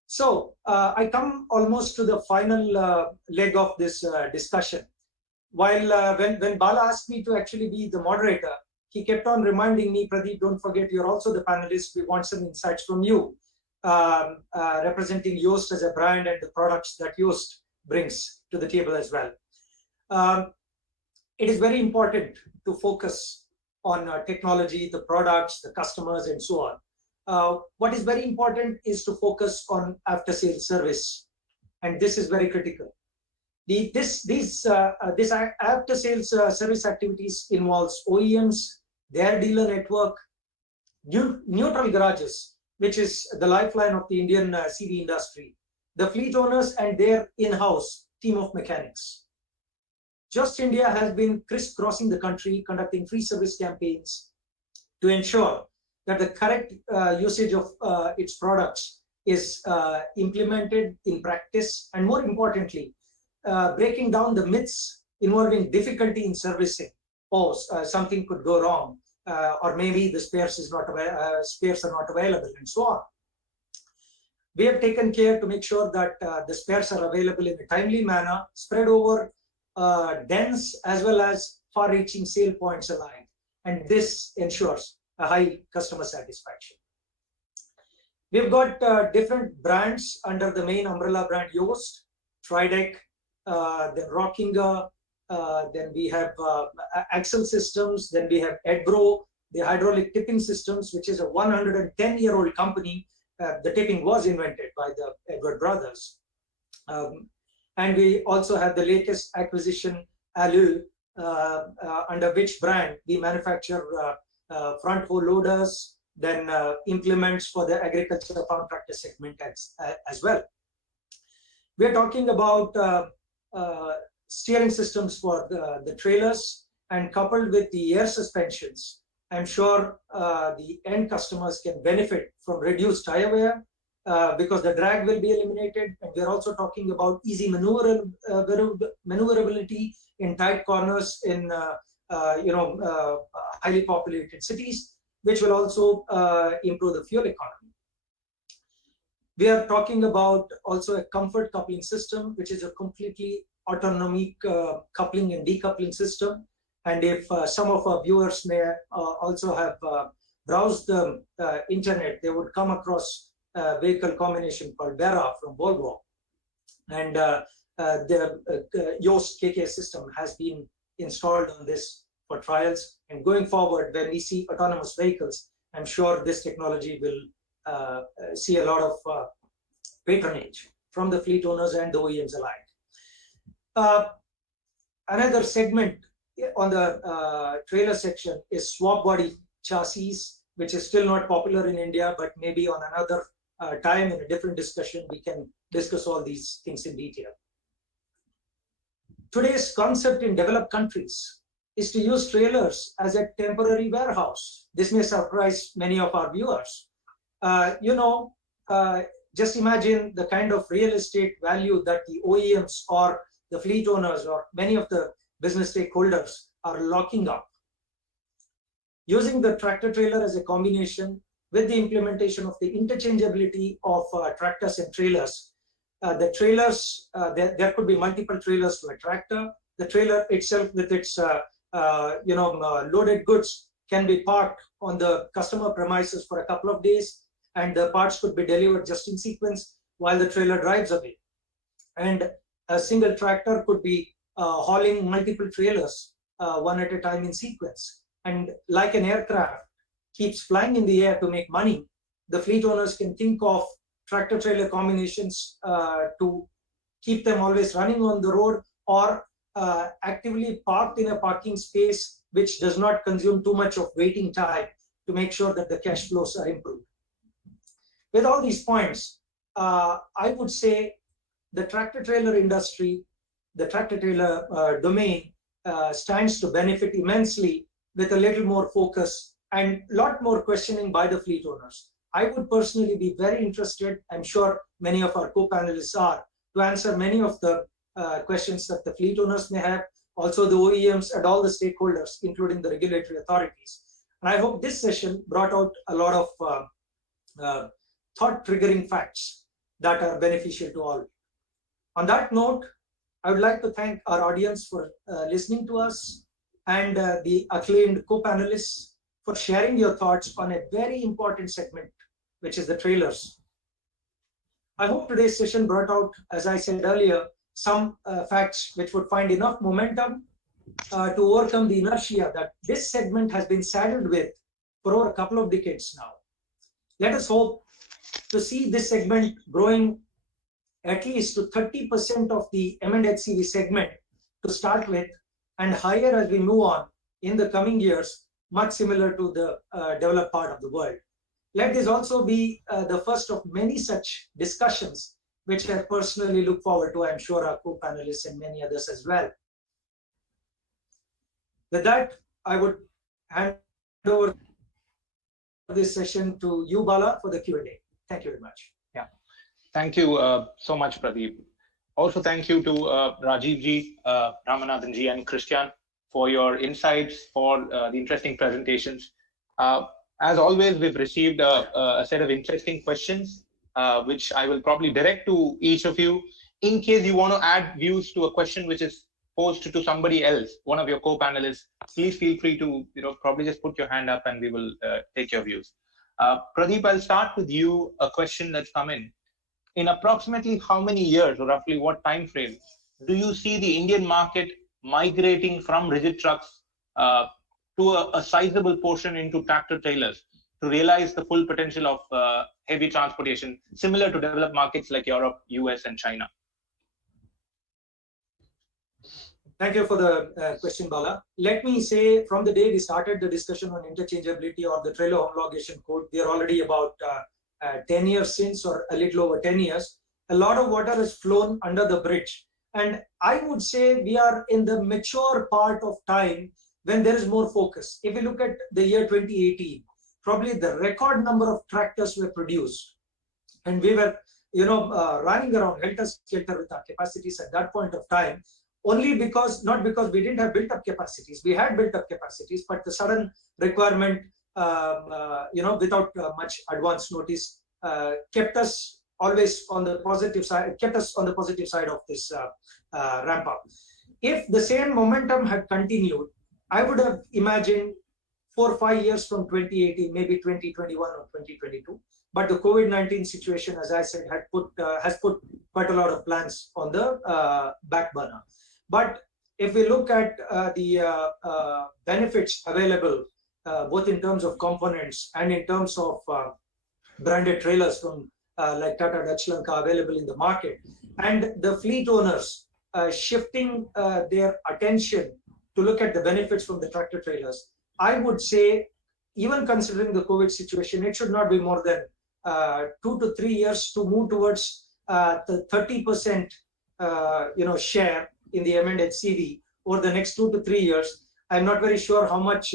So I come almost to the final leg of this discussion. While when Bala asked me to actually be the moderator, he kept on reminding me, Pradeep, don't forget you're also the panelist. We want some insights from you, representing Yoast as a brand and the products that Yoast brings to the table as well. It is very important to focus on technology, the products, the customers, and so on. What is very important is to focus on after-sales service, and this is very critical. This after-sales service activities involves OEMs, their dealer network, neutral garages, which is the lifeline of the Indian CV industry, the fleet owners and their in-house team of mechanics. Just India has been crisscrossing the country, conducting free service campaigns to ensure that the correct usage of its products is implemented in practice, and more importantly, breaking down the myths involving difficulty in servicing. Something could go wrong, or maybe the spares are not available, and so on. We have taken care to make sure that the spares are available in a timely manner, spread over dense as well as far-reaching sale points aligned, and this ensures a high customer satisfaction. We've got different brands under the main umbrella brand Yoast, Tridec, then Rockinger, then we have axle systems, then we have Edbro, the hydraulic tipping systems, which is a 110-year-old company. The tipping was invented by the Edward brothers. And we also have the latest acquisition, Alu, under which brand we manufacture front hole loaders, then implements for the agricultural farm tractor segment as well. We are talking about steering systems for the trailers, and coupled with the air suspensions, I'm sure the end customers can benefit from reduced tire wear, because the drag will be eliminated, and we're also talking about easy maneuverability in tight corners in highly populated cities, which will also improve the fuel economy. We are talking about also a comfort coupling system, which is a completely autonomic coupling and decoupling system. And if some of our viewers may also have browsed the internet, they would come across a vehicle combination called Vera from Volvo. And the Yoast KK system has been installed on this for trials. And going forward, when we see autonomous vehicles, I'm sure this technology will see a lot of patronage from the fleet owners and the OEMs alike. Another segment on the trailer section is swap body chassis, which is still not popular in India, but maybe on another time in a different discussion, we can discuss all these things in detail. Today's concept in developed countries is to use trailers as a temporary warehouse. This may surprise many of our viewers. Just imagine the kind of real estate value that the OEMs or the fleet owners or many of the business stakeholders are locking up. Using the tractor trailer as a combination with the implementation of the interchangeability of tractors and trailers, the trailers, there could be multiple trailers to a tractor. The trailer itself with its loaded goods can be parked on the customer premises for a couple of days, and the parts could be delivered just in sequence while the trailer drives away. And a single tractor could be hauling multiple trailers one at a time in sequence. And like an aircraft keeps flying in the air to make money, the fleet owners can think of tractor trailer combinations to keep them always running on the road, or actively parked in a parking space which does not consume too much of waiting time to make sure that the cash flows are improved. With all these points, I would say the tractor trailer industry, the tractor trailer domain stands to benefit immensely with a little more focus and a lot more questioning by the fleet owners. I would personally be very interested, I'm sure many of our co-panelists are, to answer many of the questions that the fleet owners may have, also the OEMs and all the stakeholders, including the regulatory authorities. And I hope this session brought out a lot of thought-triggering facts that are beneficial to all. On that note, I would like to thank our audience for listening to us, and the acclaimed co-panelists for sharing your thoughts on a very important segment, which is the trailers. I hope today's session brought out, as I said earlier, some facts which would find enough momentum to overcome the inertia that this segment has been saddled with for over a couple of decades now. Let us hope to see this segment growing at least to 30% of the M&HCV segment to start with, and higher as we move on in the coming years, much similar to the developed part of the world. Let this also be the first of many such discussions, which I personally look forward to. I'm sure our co-panelists and many others as well. With that, I would hand over this session to you, Bala, for the Q&A. Thank you very much. Yeah, thank you so much, Pradeep. Also, thank you to Rajiv ji, Ramanathan ji, and Christian for your insights, for the interesting presentations. As always, we've received a set of interesting questions, which I will probably direct to each of you. In case you want to add views to a question which is posed to somebody else, one of your co-panelists, please feel free to probably just put your hand up and we will take your views. Pradeep, I'll start with you. A question that's come in. In approximately how many years, or roughly what time frame, do you see the Indian market migrating from rigid trucks to a sizable portion into tractor trailers to realize the full potential of heavy transportation, similar to developed markets like Europe, US, and China? Thank you for the question, Bala. Let me say, from the day we started the discussion on interchangeability or the trailer homologation code, we are already about 10 years since, or a little over 10 years. A lot of water has flown under the bridge. And I would say we are in the mature part of time when there is more focus. If you look at the year 2018, probably the record number of tractors were produced. and we were, running around helter-skelter with our capacities at that point of time, only because, not because we didn't have built up capacities. We had built up capacities, but the sudden requirement, without much advance notice, kept us always on the positive side, kept us on the positive side of this ramp up. If the same momentum had continued, I would have imagined 4 or 5 years from 2018, maybe 2021 or 2022. But the COVID-19 situation, as I said, has put quite a lot of plans on the back burner. But if we look at the benefits available, both in terms of components and in terms of branded trailers from like Tata Dutch Lanka available in the market, and the fleet owners shifting their attention to look at the benefits from the tractor trailers, I would say, even considering the COVID situation, it should not be more than 2 to 3 years to move towards the 30% share in the M&HCV over the next 2 to 3 years. I'm not very sure how much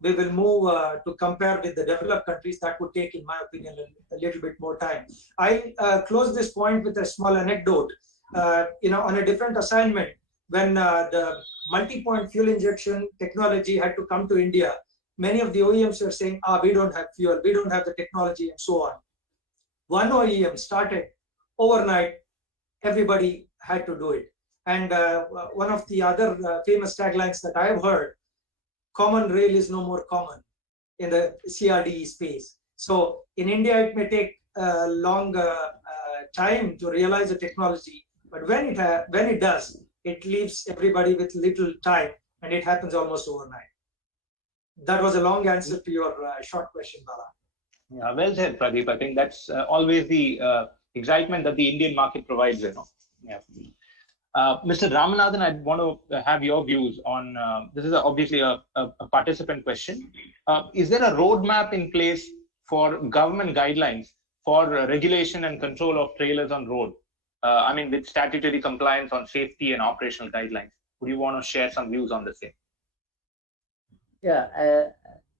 we will move to compare with the developed countries. That would take, in my opinion, a little bit more time. I'll close this point with a small anecdote. On a different assignment, when the multi-point fuel injection technology had to come to India, many of the OEMs were saying, we don't have fuel, we don't have the technology, and so on. One OEM started overnight, everybody had to do it. And one of the other famous taglines that I've heard, common rail is no more common in the CRDE space. So in India, it may take a long time to realize the technology, but when it does, it leaves everybody with little time, and it happens almost overnight. That was a long answer to your short question, Bala. Yeah, well said, Pradeep. I think that's always the excitement that the Indian market provides. Yeah. Mr. Ramanathan, I want to have your views on this. Is obviously a participant question. Is there a roadmap in place for government guidelines for regulation and control of trailers on road? With statutory compliance on safety and operational guidelines. Would you want to share some views on the same? Yeah,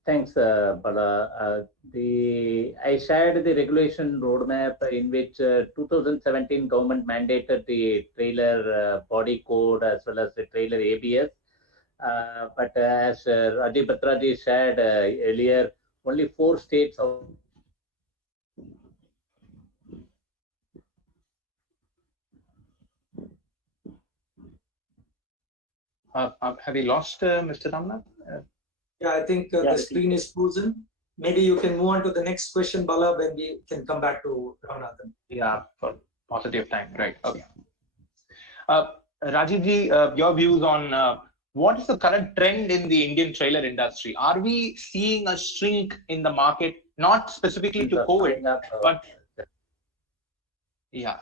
thanks, Bala. I shared the regulation roadmap in which 2017 government mandated the trailer body code as well as the trailer ABS. But as Rajiv Batraji shared earlier, only 4 states of have we lost Mr. Ramnath? Yeah, I think the screen is frozen. Maybe you can move on to the next question, Bala, when we can come back to Ramanathan. Yeah, for paucity of time. Right. Okay. Rajivji, your views on what is the current trend in the Indian trailer industry? Are we seeing a shrink in the market, not specifically to COVID, but yeah,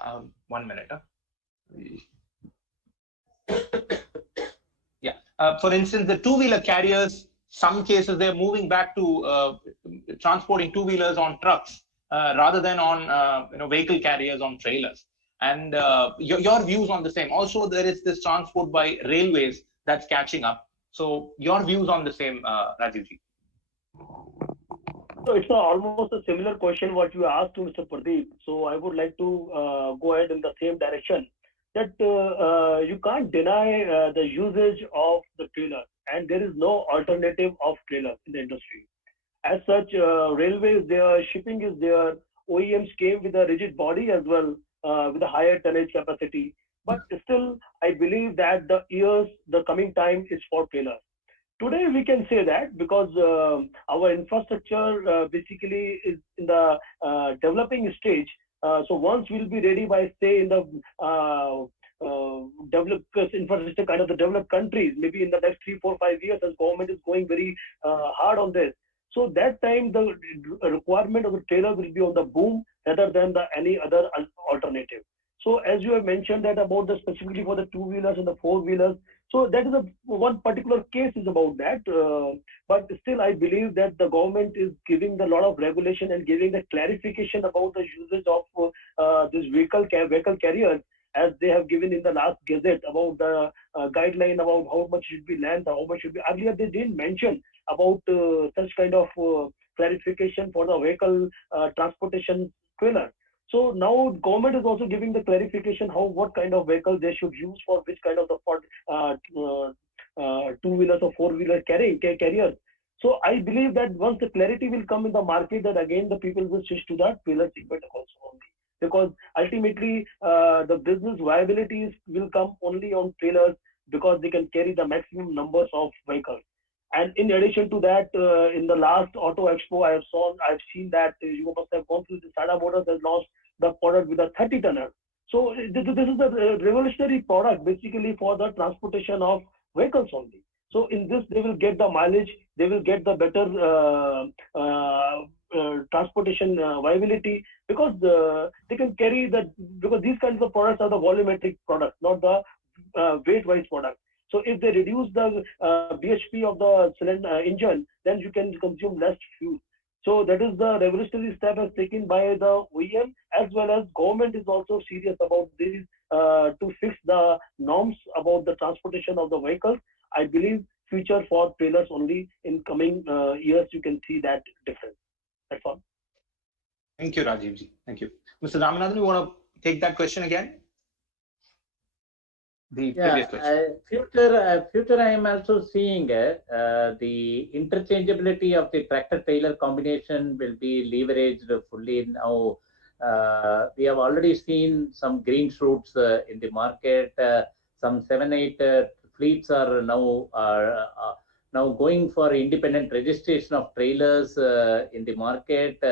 1 minute. Yeah. For instance, the two-wheeler carriers, some cases they're moving back to transporting two-wheelers on trucks rather than on vehicle carriers on trailers. And your views on the same. Also, there is this transport by railways that's catching up. So your views on the same, Rajivji. So it's almost a similar question what you asked to Mr. Pradeep. So I would like to go ahead in the same direction. That you can't deny the usage of the trailer, and there is no alternative of trailer in the industry. As such, railways there, shipping is there, OEMs came with a rigid body as well, with a higher tonnage capacity. But still, I believe that the coming time is for trailers. Today, we can say that because our infrastructure basically is in the developing stage. So once we'll be ready by, say, in the developed infrastructure kind of the developed countries, maybe in the next 3, 4, 5 years, as government is going very hard on this. So that time the requirement of the trailer will be on the boom rather than any other alternative. So as you have mentioned that about the specifically for the two-wheelers and the four-wheelers, so that is one particular case is about that. But still, I believe that the government is giving a lot of regulation and giving the clarification about the usage of this vehicle carriers, as they have given in the last gazette about the guideline about how much should be length, how much should be. Earlier, they didn't mention about such kind of clarification for the vehicle transportation trailer. So now government is also giving the clarification what kind of vehicle they should use for which kind of the two-wheelers or four-wheeler carriers. So I believe that once the clarity will come in the market, that again the people will switch to that trailer segment also only, because ultimately the business viability will come only on trailers, because they can carry the maximum numbers of vehicles. And in addition to that, in the last Auto Expo, I've seen that you must have gone through, the Tata Motors has launched the product with a 30-tonner. So this is the revolutionary product basically for the transportation of vehicles only. So in this, they will get the mileage, they will get the better transportation viability, because they can carry that, because these kinds of products are the volumetric products, not the weight-wise product. So if they reduce the BHP of the cylinder engine, then you can consume less fuel. So that is the revolutionary step as taken by the OEM, as well as government is also serious about this to fix the norms about the transportation of the vehicles. I believe future for trailers only in coming years, you can see that difference. That's all. Thank you, Rajiv. Thank you. Mr. Ramanathan, you want to take that question again? The previous question. Future, I am also seeing the interchangeability of the tractor-trailer combination will be leveraged fully now. We have already seen some green shoots in the market. Some 7-8 fleets are now going for independent registration of trailers in the market.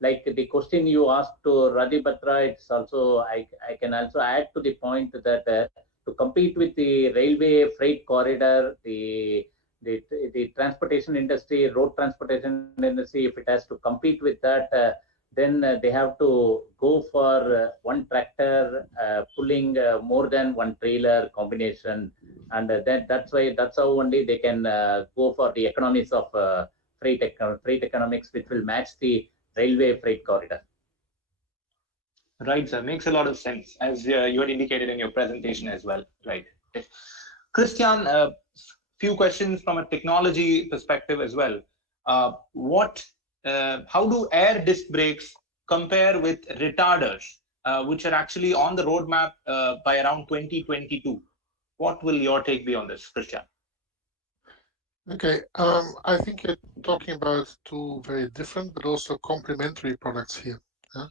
Like the question you asked to Rajiv Batra, it's also I can also add to the point that to compete with the railway freight corridor, the transportation industry, road transportation industry, if it has to compete with that, then they have to go for one tractor pulling more than one trailer combination, and that's how only they can go for the economies of freight economics, which will match the railway freight corridor. Right, sir. Makes a lot of sense, as you had indicated in your presentation as well. Right. Christian, few questions from a technology perspective as well. How do air disc brakes compare with retarders, which are actually on the roadmap by around 2022? What will your take be on this, Christian? Okay, I think you're talking about two very different but also complementary products here. Yeah?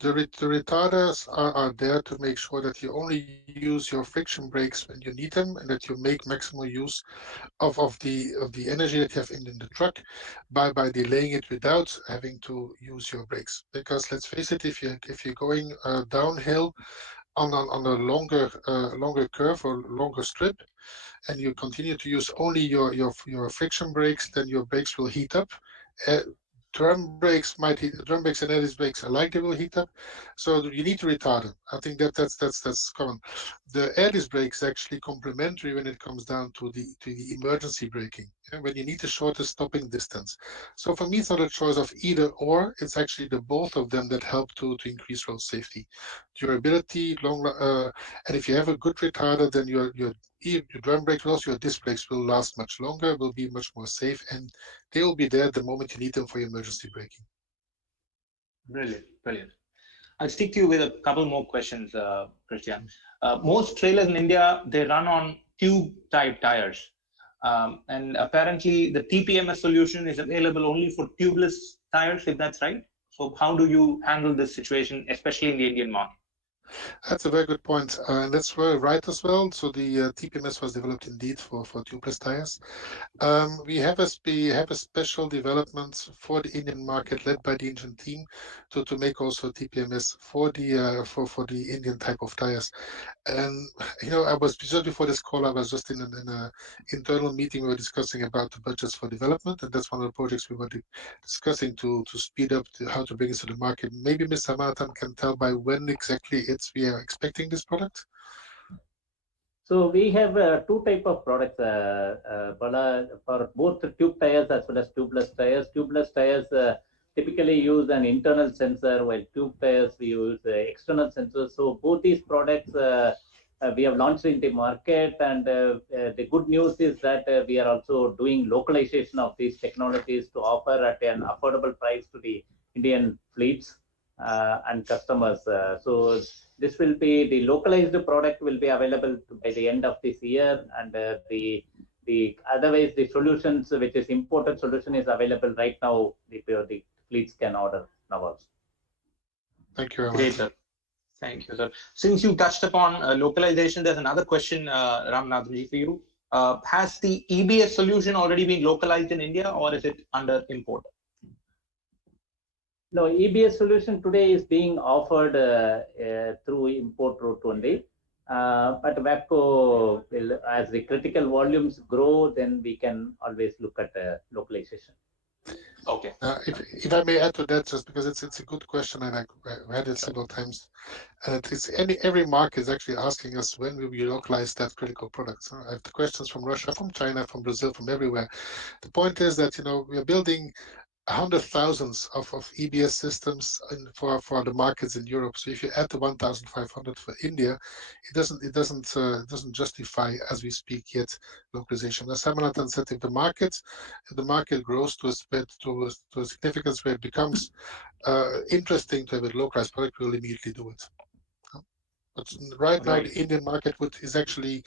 The retarders are there to make sure that you only use your friction brakes when you need them, and that you make maximal use of the energy that you have in the truck by delaying it without having to use your brakes. Because let's face it, if you're going downhill on a longer curve or longer strip, and you continue to use only your friction brakes, then your brakes will heat up. Drum brakes and air disc brakes alike, they will heat up, so you need to retard them. I think that's common. The air disc brake is actually complementary when it comes down to the emergency braking, when you need the shortest stopping distance. So for me, it's not a choice of either or. It's actually the both of them that help to increase road safety, durability, and if you have a good retarder, then your drum brakes, but also your disc brakes will last much longer, will be much more safe, and they will be there the moment you need them for your emergency braking. Brilliant, brilliant. I'll stick to you with a couple more questions, Christian. Most trailers in India, they run on tube-type tires. And apparently the TPMS solution is available only for tubeless tires, if that's right. So how do you handle this situation, especially in the Indian market? That's a very good point, and that's very right as well. So the TPMS was developed indeed for tubeless tires. We have a special development for the Indian market led by the Indian team to make also TPMS for the Indian type of tires. And I was just before this call, I was just in an internal meeting. We were discussing about the budgets for development, and that's one of the projects we were discussing to speed up how to bring it to the market. Maybe Mr. Ramanathan can tell by when exactly we are expecting this product. So we have two type of products, Bala, for both tube tires as well as tubeless tires. Tubeless tires typically use an internal sensor, while tube tires we use external sensors. So both these products we have launched in the market, and the good news is that we are also doing localization of these technologies to offer at an affordable price to the Indian fleets. and customers. So this will be the localized product will be available by the end of this year, and the otherwise the solutions which is imported solution is available right now. The fleets can order now also. Thank you very Great, much. sir. Thank you, sir. Since you touched upon localization, there's another question, Ramnathanji, for you. Has the EBS solution already been localized in India, or is it under import? No, EBS solution today is being offered through import route only. But WABCO will, as the critical volumes grow, then we can always look at localization. Okay. If I may add to that, just because it's a good question, and I've read it several times, and it's every market is actually asking us when will we localize that critical product. So I have the questions from Russia, from China, from Brazil, from everywhere. The point is that we are building hundred thousands of EBS systems for the markets in Europe. So if you add the 1,500 for India, it doesn't justify as we speak yet localization. As Samanathan said, if the market grows to a significance where it becomes interesting to have a localized product, we'll immediately do it. But right now, the Indian market is actually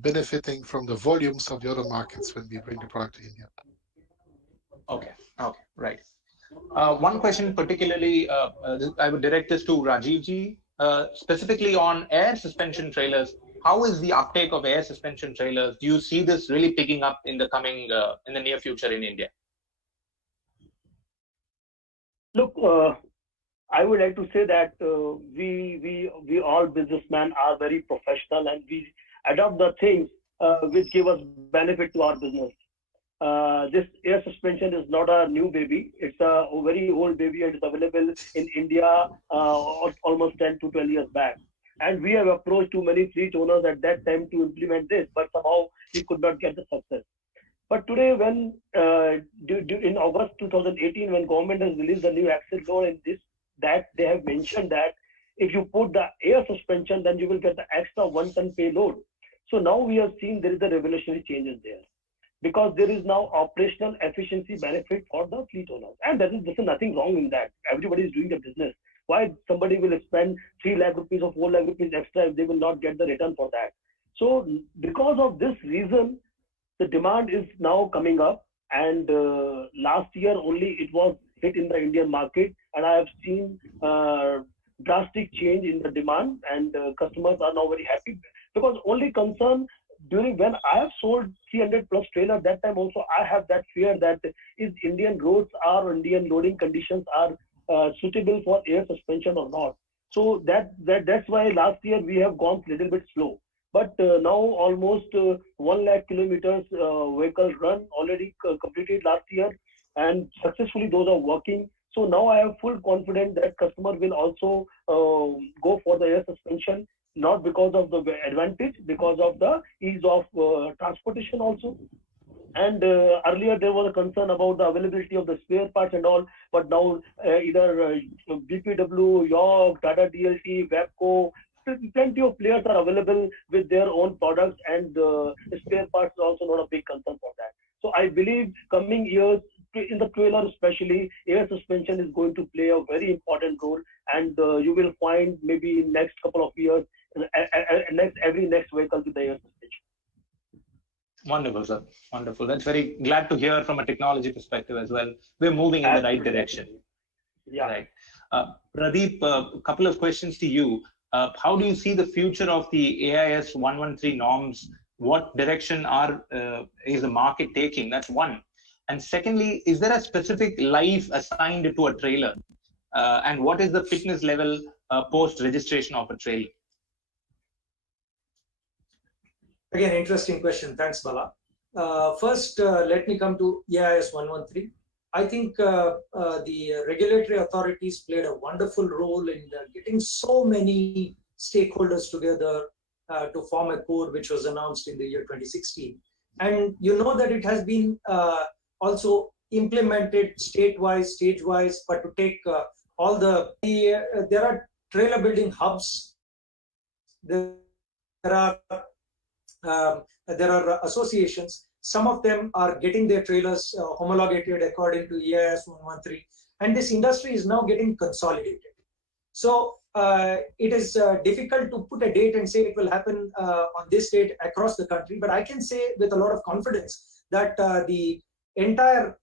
benefiting from the volumes of the other markets when we bring the product to India. Okay, right. One question particularly, I would direct this to Rajivji, specifically on air suspension trailers. How is the uptake of air suspension trailers? Do you see this really picking up in the near future in India? Look, I would like to say that we all businessmen are very professional, and we adopt the things which give us benefit to our business. This air suspension is not a new baby. It's a very old baby, and it's available in India almost 10 to 12 years back. And we have approached too many fleet owners at that time to implement this, but somehow we could not get the success. But today, when in August 2018, when government has released the new axle law in this, that they have mentioned that if you put the air suspension, then you will get the extra 1 ton payload. So now we have seen there is a revolutionary changes there, because there is now operational efficiency benefit for the fleet owners. And there is nothing wrong in that. Everybody is doing the business. Why somebody will spend 3 lakh rupees or 4 lakh rupees extra if they will not get the return for that? So because of this reason, the demand is now coming up. And last year only it was hit in the Indian market. And I have seen drastic change in the demand, and customers are now very happy. Because only concern during when I have sold 300 plus trailer, that time also I have that fear that is Indian roads or Indian loading conditions are suitable for air suspension or not. So that's why last year we have gone a little bit slow. But now almost 1 lakh kilometers vehicles run already completed last year, and successfully those are working. So now I have full confidence that customer will also go for the air suspension, not because of the advantage, because of the ease of transportation also. And earlier there was a concern about the availability of the spare parts and all, but now either BPW, York, Tata DLT, WABCO, plenty of players are available with their own products, and spare parts is also not a big concern for that. So I believe coming years, in the trailer especially, air suspension is going to play a very important role, and you will find maybe in next couple of years, every next vehicle with the air suspension. Wonderful, sir. Wonderful. That's very glad to hear from a technology perspective as well. We're moving in the right direction. Yeah. Right. Pradeep, a couple of questions to you. How do you see the future of the AIS 113 norms? What direction is the market taking? That's one. And secondly, is there a specific life assigned to a trailer? And what is the fitness level post-registration of a trailer? Again, interesting question. Thanks, Bala. First, let me come to AIS 113. I think the regulatory authorities played a wonderful role in getting so many stakeholders together to form a code which was announced in the year 2016. And you know that it has been also implemented state-wise, stage-wise, but to take all there are trailer building hubs, there are associations. Some of them are getting their trailers homologated according to AIS 113, and this industry is now getting consolidated. So it is difficult to put a date and say it will happen on this date across the country, but I can say with a lot of confidence that the entire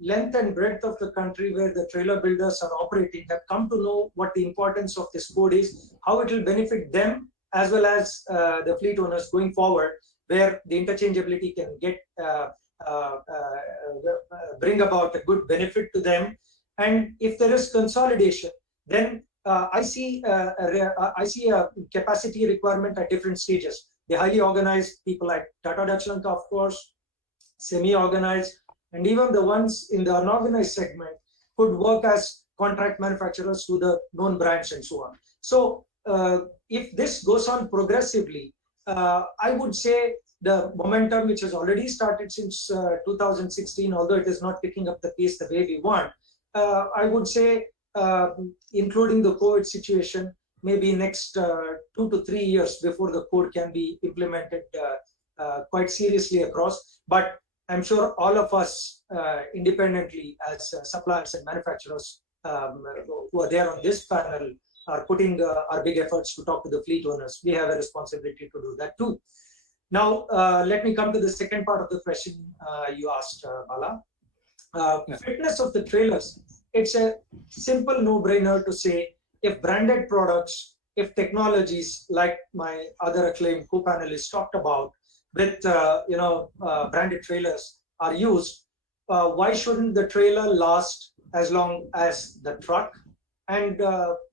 length and breadth of the country where the trailer builders are operating have come to know what the importance of this code is, how it will benefit them as well as the fleet owners going forward, where the interchangeability can get bring about a good benefit to them. And if there is consolidation, then I see a capacity requirement at different stages. The highly organized people like Tata Dachlanka, of course, semi-organized, and even the ones in the unorganized segment could work as contract manufacturers to the known brands and so on. So if this goes on progressively, I would say the momentum which has already started since 2016, although it is not picking up the pace the way we want, I would say, including the COVID situation, maybe next 2 to 3 years before the code can be implemented quite seriously across. But I'm sure all of us independently as suppliers and manufacturers who are there on this panel are putting our big efforts to talk to the fleet owners. We have a responsibility to do that too. Now, let me come to the second part of the question you asked, Bala. Fitness of the trailers. It's a simple no-brainer to say if branded products, if technologies like my other acclaimed co-panelists talked about with branded trailers are used, why shouldn't the trailer last as long as the truck? And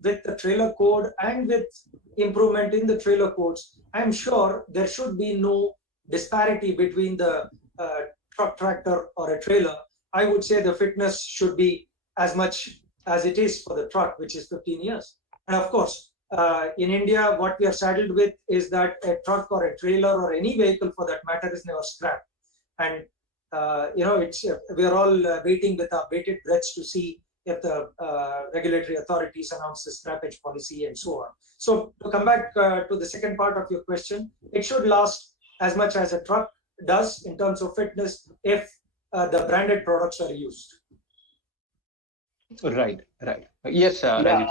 with the trailer code and with improvement in the trailer codes, I'm sure there should be no disparity between the truck, tractor, or a trailer. I would say the fitness should be as much as it is for the truck, which is 15 years. And of course, in India, what we are saddled with is that a truck or a trailer or any vehicle for that matter is never scrapped. And we are all waiting with our bated breaths to see if the regulatory authorities announce the scrappage policy and so on. So to come back to the second part of your question, it should last as much as a truck does in terms of fitness if the branded products are used. Right. Yes, Rajiv.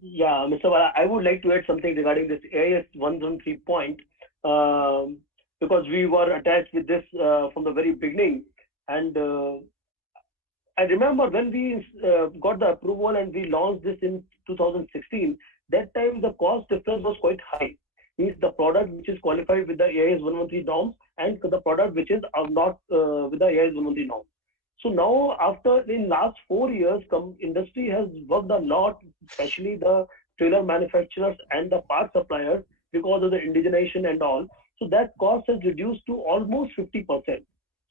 Yeah, Mr. Bala, I would like to add something regarding this AIS 113 point, because we were attached with this from the very beginning. And I remember when we got the approval and we launched this in 2016, that time the cost difference was quite high. Means the product which is qualified with the AIS 113 norms and the product which is not with the AIS 113 norms. So now, after in last 4 years, industry has worked a lot, especially the trailer manufacturers and the part suppliers, because of the indigenization and all. So that cost has reduced to almost 50%.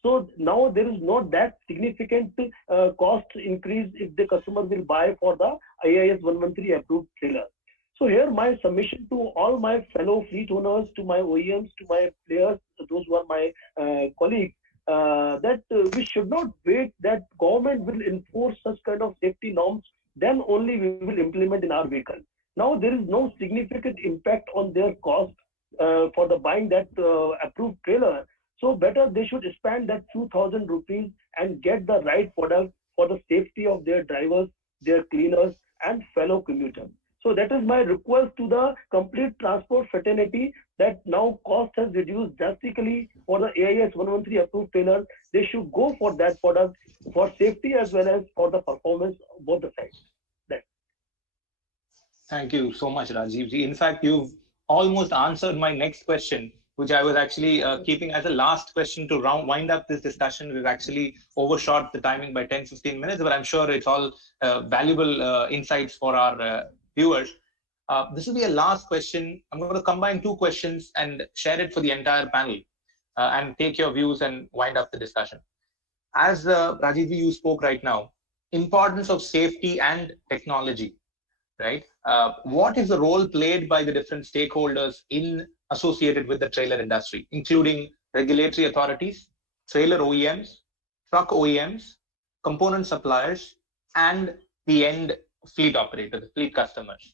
So now there is not that significant cost increase if the customer will buy for the AIS 113 approved trailer. So here my submission to all my fellow fleet owners, to my OEMs, to my players, those who are my colleagues, that we should not wait that government will enforce such kind of safety norms, then only we will implement in our vehicle. Now there is no significant impact on their cost for the buying that approved trailer. So better they should spend that 2,000 rupees and get the right product for the safety of their drivers, their cleaners, and fellow commuters. So that is my request to the complete transport fraternity, that now cost has reduced drastically for the AIS 113 approved trailer. They should go for that product for safety as well as for the performance of both the sides. Thank you so much, Rajiv. In fact, you've almost answered my next question, which I was actually keeping as a last question to wind up this discussion. We've actually overshot the timing by 10-15 minutes, but I'm sure it's all valuable insights for our viewers. This will be a last question. I'm going to combine two questions and share it for the entire panel and take your views and wind up the discussion. As Rajiv, you spoke right now, importance of safety and technology, right? What is the role played by the different stakeholders associated with the trailer industry, including regulatory authorities, trailer OEMs, truck OEMs, component suppliers, and the end fleet operator, the fleet customers?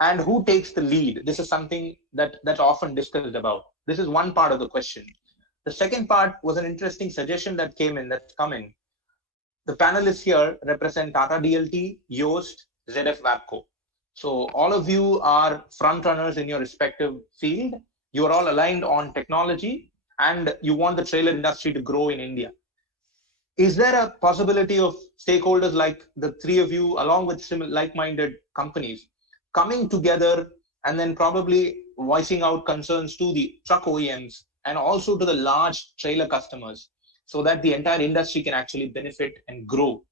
And who takes the lead? This is something that's often discussed about. This is one part of the question. The second part was an interesting suggestion that's come in. The panelists here represent Tata DLT, Yoast, ZF WABCO. So all of you are front runners in your respective field. You are all aligned on technology and you want the trailer industry to grow in India. Is there a possibility of stakeholders like the three of you, along with like-minded companies, coming together and then probably voicing out concerns to the truck OEMs and also to the large trailer customers so that the entire industry can actually benefit and grow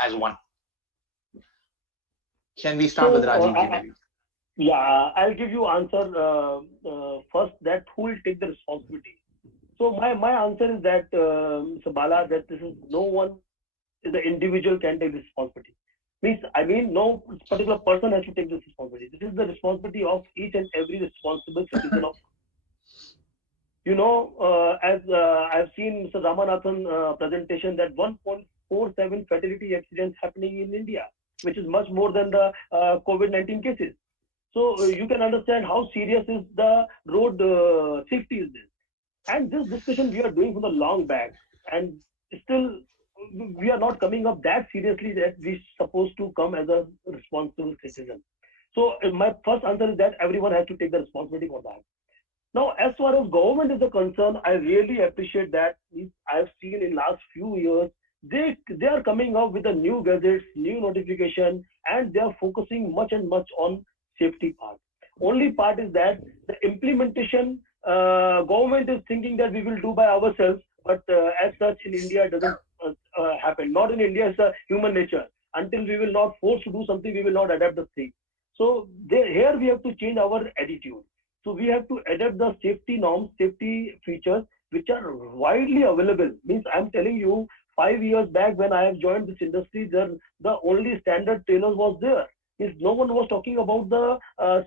as one? Can we start with Rajiv? Maybe? Yeah, I'll give you answer first that who will take the responsibility. So my answer is that, Mr. Bala, that this is no one, the individual can take this responsibility. No particular person has to take this responsibility. This is the responsibility of each and every responsible citizen of. As I've seen Mr. Ramanathan presentation, that 1.47 fatality accidents happening in India, which is much more than the COVID-19 cases. So you can understand how serious is the road safety is this. And this discussion we are doing from the long back, and still we are not coming up that seriously that we're supposed to come as a responsible citizen. So my first answer is that everyone has to take the responsibility for that. Now, as far as government is concerned, I really appreciate that. I've seen in last few years, they are coming up with the new gadgets, new notification, and they are focusing much on safety part. Only part is that the implementation, government is thinking that we will do by ourselves, but as such in India it doesn't happen. Not in India, it's a human nature. Until we will not force to do something, we will not adapt the thing. So here we have to change our attitude. So we have to adapt the safety norms, safety features, which are widely available. Means I'm telling you, 5 years back when I have joined this industry, the only standard trailers was there. No one was talking about the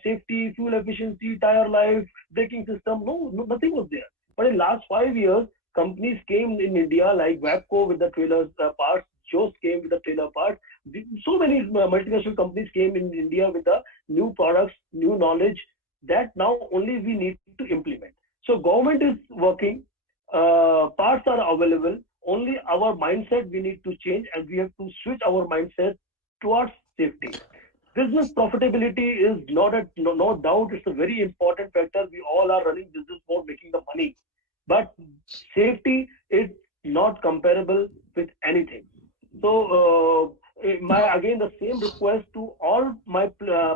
safety, fuel efficiency, tire life, braking system. No, nothing was there. But in last 5 years, companies came in India like WABCO with the trailers parts, Joes came with the trailer parts. So many multinational companies came in India with the new products, new knowledge that now only we need to implement. So government is working, parts are available. Only our mindset we need to change, and we have to switch our mindset towards safety. Business profitability is no doubt, it's a very important factor. We all are running business for making the money, but safety is not comparable with anything. So again the same request to all my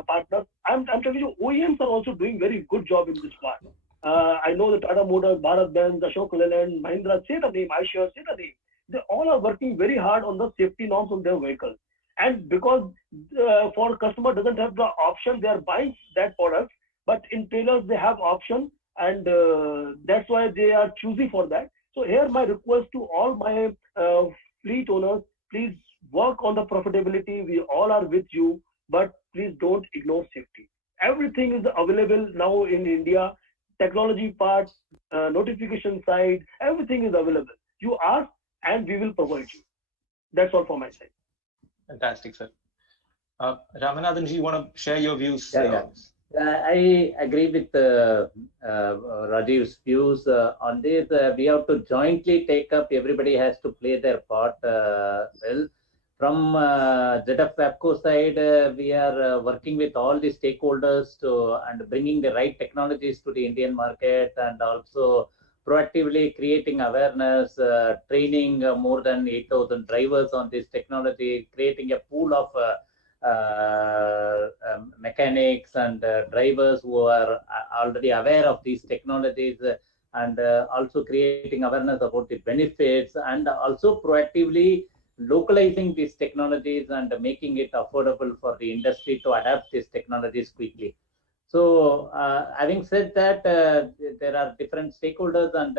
partners. I'm telling you, OEMs are also doing very good job in this part. I know that Tata Motors, Bharat Benz, Ashok Leyland, Mahindra, say the name, Eicher, say the name. They all are working very hard on the safety norms on their vehicles. And because for customer doesn't have the option, they are buying that product. But in trailers they have option, and that's why they are choosy for that. So here my request to all my fleet owners, please work on the profitability. We all are with you, but please don't ignore safety. Everything is available now in India. Technology part, notification side, everything is available. You ask and we will provide you. That's all for my side. Fantastic, sir. Ramanathan, you want to share your views? I agree with Rajiv's views on this. We have to jointly take up, everybody has to play their part well. From ZF WABCO side, we are working with all the stakeholders and bringing the right technologies to the Indian market, and also proactively creating awareness, training more than 8,000 drivers on this technology, creating a pool of mechanics and drivers who are already aware of these technologies, and also creating awareness about the benefits, and also proactively localizing these technologies and making it affordable for the industry to adapt these technologies quickly. So having said that, there are different stakeholders, and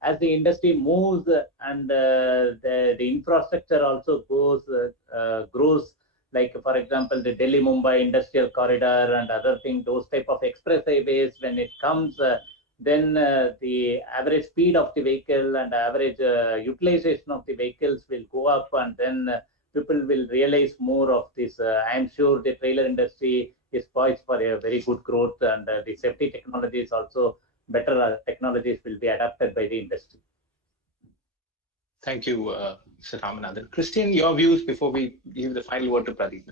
as the industry moves and the infrastructure also grows, like for example the Delhi-Mumbai industrial corridor and other things, those type of express highways, when it comes, then the average speed of the vehicle and average utilization of the vehicles will go up, and then people will realize more of this. I am sure the trailer industry is poised for a very good growth, and the safety technologies also, better technologies will be adapted by the industry. Thank you, Mr. Ramanathan. Christian, your views before we give the final word to Pradeep.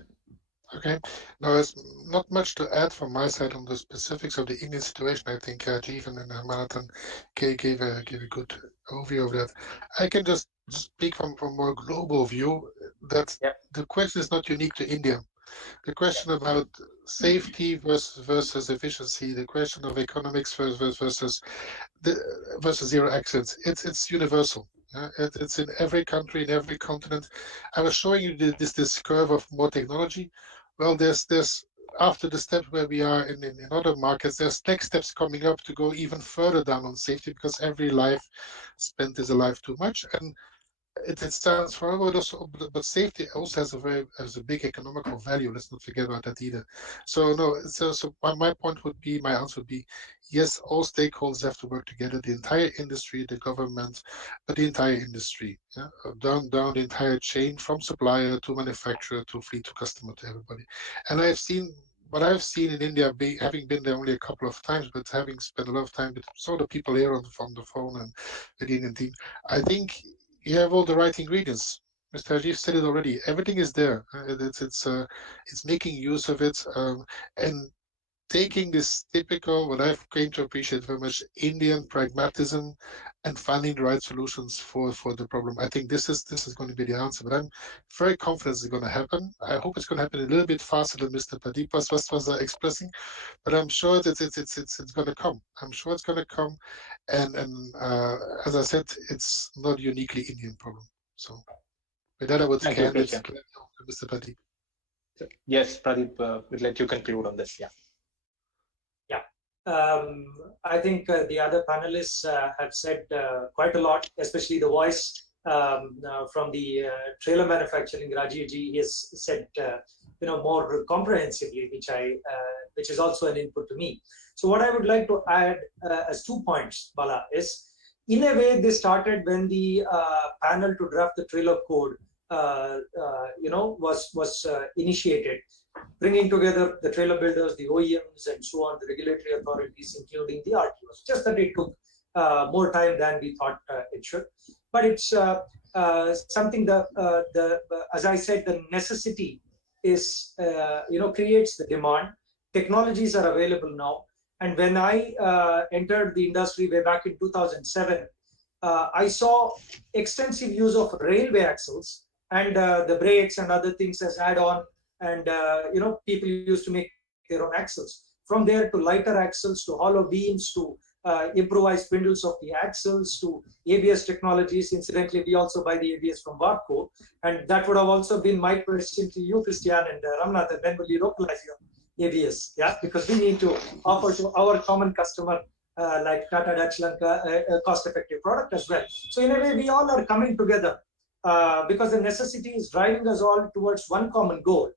Okay. No, there's not much to add from my side on the specifics of the Indian situation. I think Jeevan and Marathon gave a good overview of that. I can just speak from a more global view that Yep. the question is not unique to India. The question about safety versus efficiency, the question of economics versus zero accidents, it's universal. It's in every country, in every continent. I was showing you this curve of more technology. Well, there's after the step where we are in other markets, there's next steps coming up to go even further down on safety, because every life spent is a life too much. And it stands forever, but safety also has a big economical value. Let's not forget about that either. So no, so my point would be, my answer would be, yes, all stakeholders have to work together, the entire industry, the government, but the entire industry, yeah? down the entire chain, from supplier to manufacturer to fleet to customer to everybody. And what I've seen in India, having been there only a couple of times, but having spent a lot of time with some of the people here on the phone and with the Indian team, I think you have all the right ingredients. Mr. Rajiv said it already. Everything is there. It's making use of it, and taking this typical, what I've came to appreciate very much, Indian pragmatism, and finding the right solutions for the problem. I think this is going to be the answer. But I'm very confident it's going to happen. I hope it's going to happen a little bit faster than Mr. Pradeep was expressing, but I'm sure that it's going to come. I'm sure it's going to come, and as I said, it's not a uniquely Indian problem. So with that, I would Thank you, hand it Christian. to Mr. Pradeep. Yes, Pradeep, we'll let you conclude on this. Yeah. I think the other panelists have said quite a lot, especially the voice from the trailer manufacturing. Rajiv ji, he has said more comprehensively, which is also an input to me. So what I would like to add as 2 points, Bala, is in a way they started when the panel to draft the trailer code was initiated, bringing together the trailer builders, the OEMs, and so on, the regulatory authorities, including the RTOs. Just that it took more time than we thought it should. But it's something that, as I said, the necessity is, creates the demand. Technologies are available now. And when I entered the industry way back in 2007, I saw extensive use of railway axles and the brakes and other things as add-on. And people used to make their own axles. From there to lighter axles, to hollow beams, to improvised spindles of the axles, to ABS technologies. Incidentally, we also buy the ABS from WABCO, and that would have also been my question to you, Christian and Ramnath. And when will you localize your ABS? Yeah, because we need to offer to our common customer like Tata Dutch Lanka a cost-effective product as well. So in a way, we all are coming together because the necessity is driving us all towards one common goal.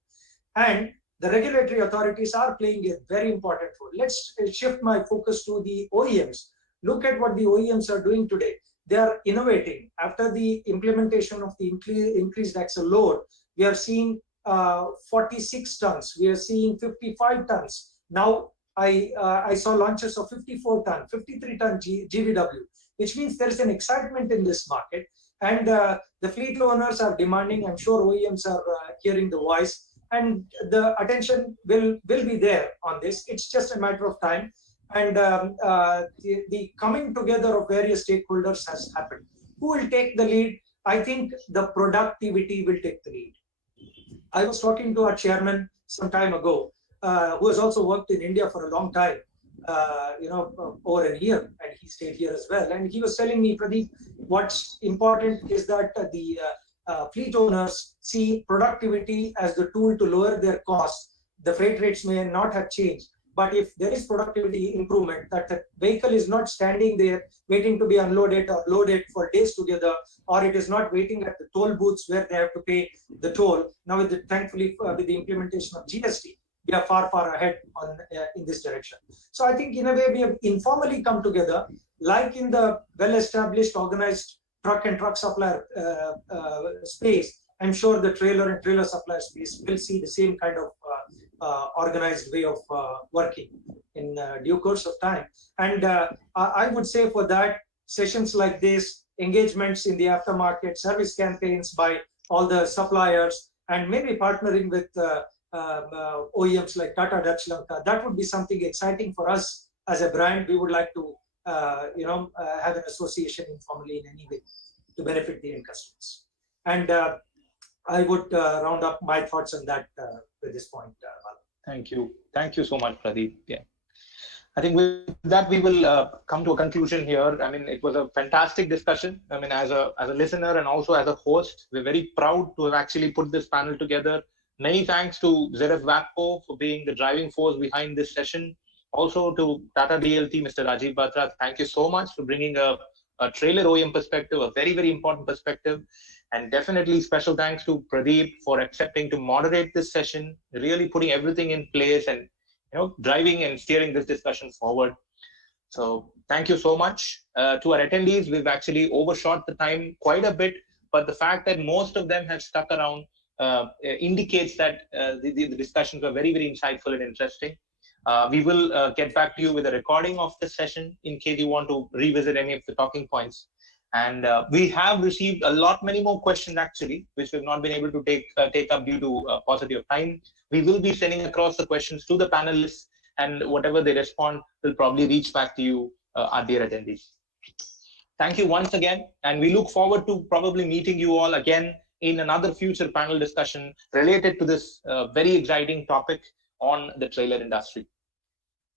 And the regulatory authorities are playing a very important role. Let's shift my focus to the OEMs. Look at what the OEMs are doing today. They are innovating. After the implementation of the increased axle load, we are seeing 46 tons. We are seeing 55 tons. Now, I saw launches of 54 ton, 53 ton GVW, which means there is an excitement in this market. And the fleet owners are demanding. I'm sure OEMs are hearing the voice. And the attention will be there on this. It's just a matter of time. And the coming together of various stakeholders has happened. Who will take the lead? I think the productivity will take the lead. I was talking to our chairman some time ago, who has also worked in India for a long time, over a year, and he stayed here as well. And he was telling me, Pradeep, what's important is that the fleet owners see productivity as the tool to lower their costs. The freight rates may not have changed, but if there is productivity improvement, that the vehicle is not standing there waiting to be unloaded or loaded for days together, or it is not waiting at the toll booths where they have to pay the toll. Now, thankfully, with the implementation of GST, we are far ahead in this direction. So I think in a way we have informally come together, like in the well-established organized truck and truck supplier space. I'm sure the trailer and trailer supplier space will see the same kind of organized way of working in due course of time. And I would say for that, sessions like this, engagements in the aftermarket, service campaigns by all the suppliers, and maybe partnering with OEMs like Tata Dutch Lanka. That would be something exciting for us as a brand. We would like to have an association informally in any way to benefit the end customers. And I would round up my thoughts on that with this point. Thank you. Thank you so much, Pradeep. Yeah. I think with that, we will come to a conclusion here. I mean, it was a fantastic discussion. I mean, as a listener and also as a host, we're very proud to have actually put this panel together. Many thanks to ZF WABCO for being the driving force behind this session. Also to Tata DLT, Mr. Rajiv Batra, thank you so much for bringing a trailer OEM perspective, a very, very important perspective. And definitely special thanks to Pradeep for accepting to moderate this session, really putting everything in place and driving and steering this discussion forward. So thank you so much. To our attendees, we've actually overshot the time quite a bit, but the fact that most of them have stuck around indicates that the discussions were very, very insightful and interesting. We will get back to you with a recording of this session in case you want to revisit any of the talking points. And we have received many more questions actually, which we've not been able to take up due to paucity of time. We will be sending across the questions to the panelists, and whatever they respond will probably reach back to you, our dear attendees. Thank you once again, and we look forward to probably meeting you all again in another future panel discussion related to this very exciting topic on the trailer industry.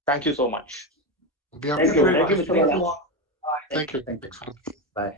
Thank you so much. Thank you. Thank you, Mr. Thank you. Thank you. Bye.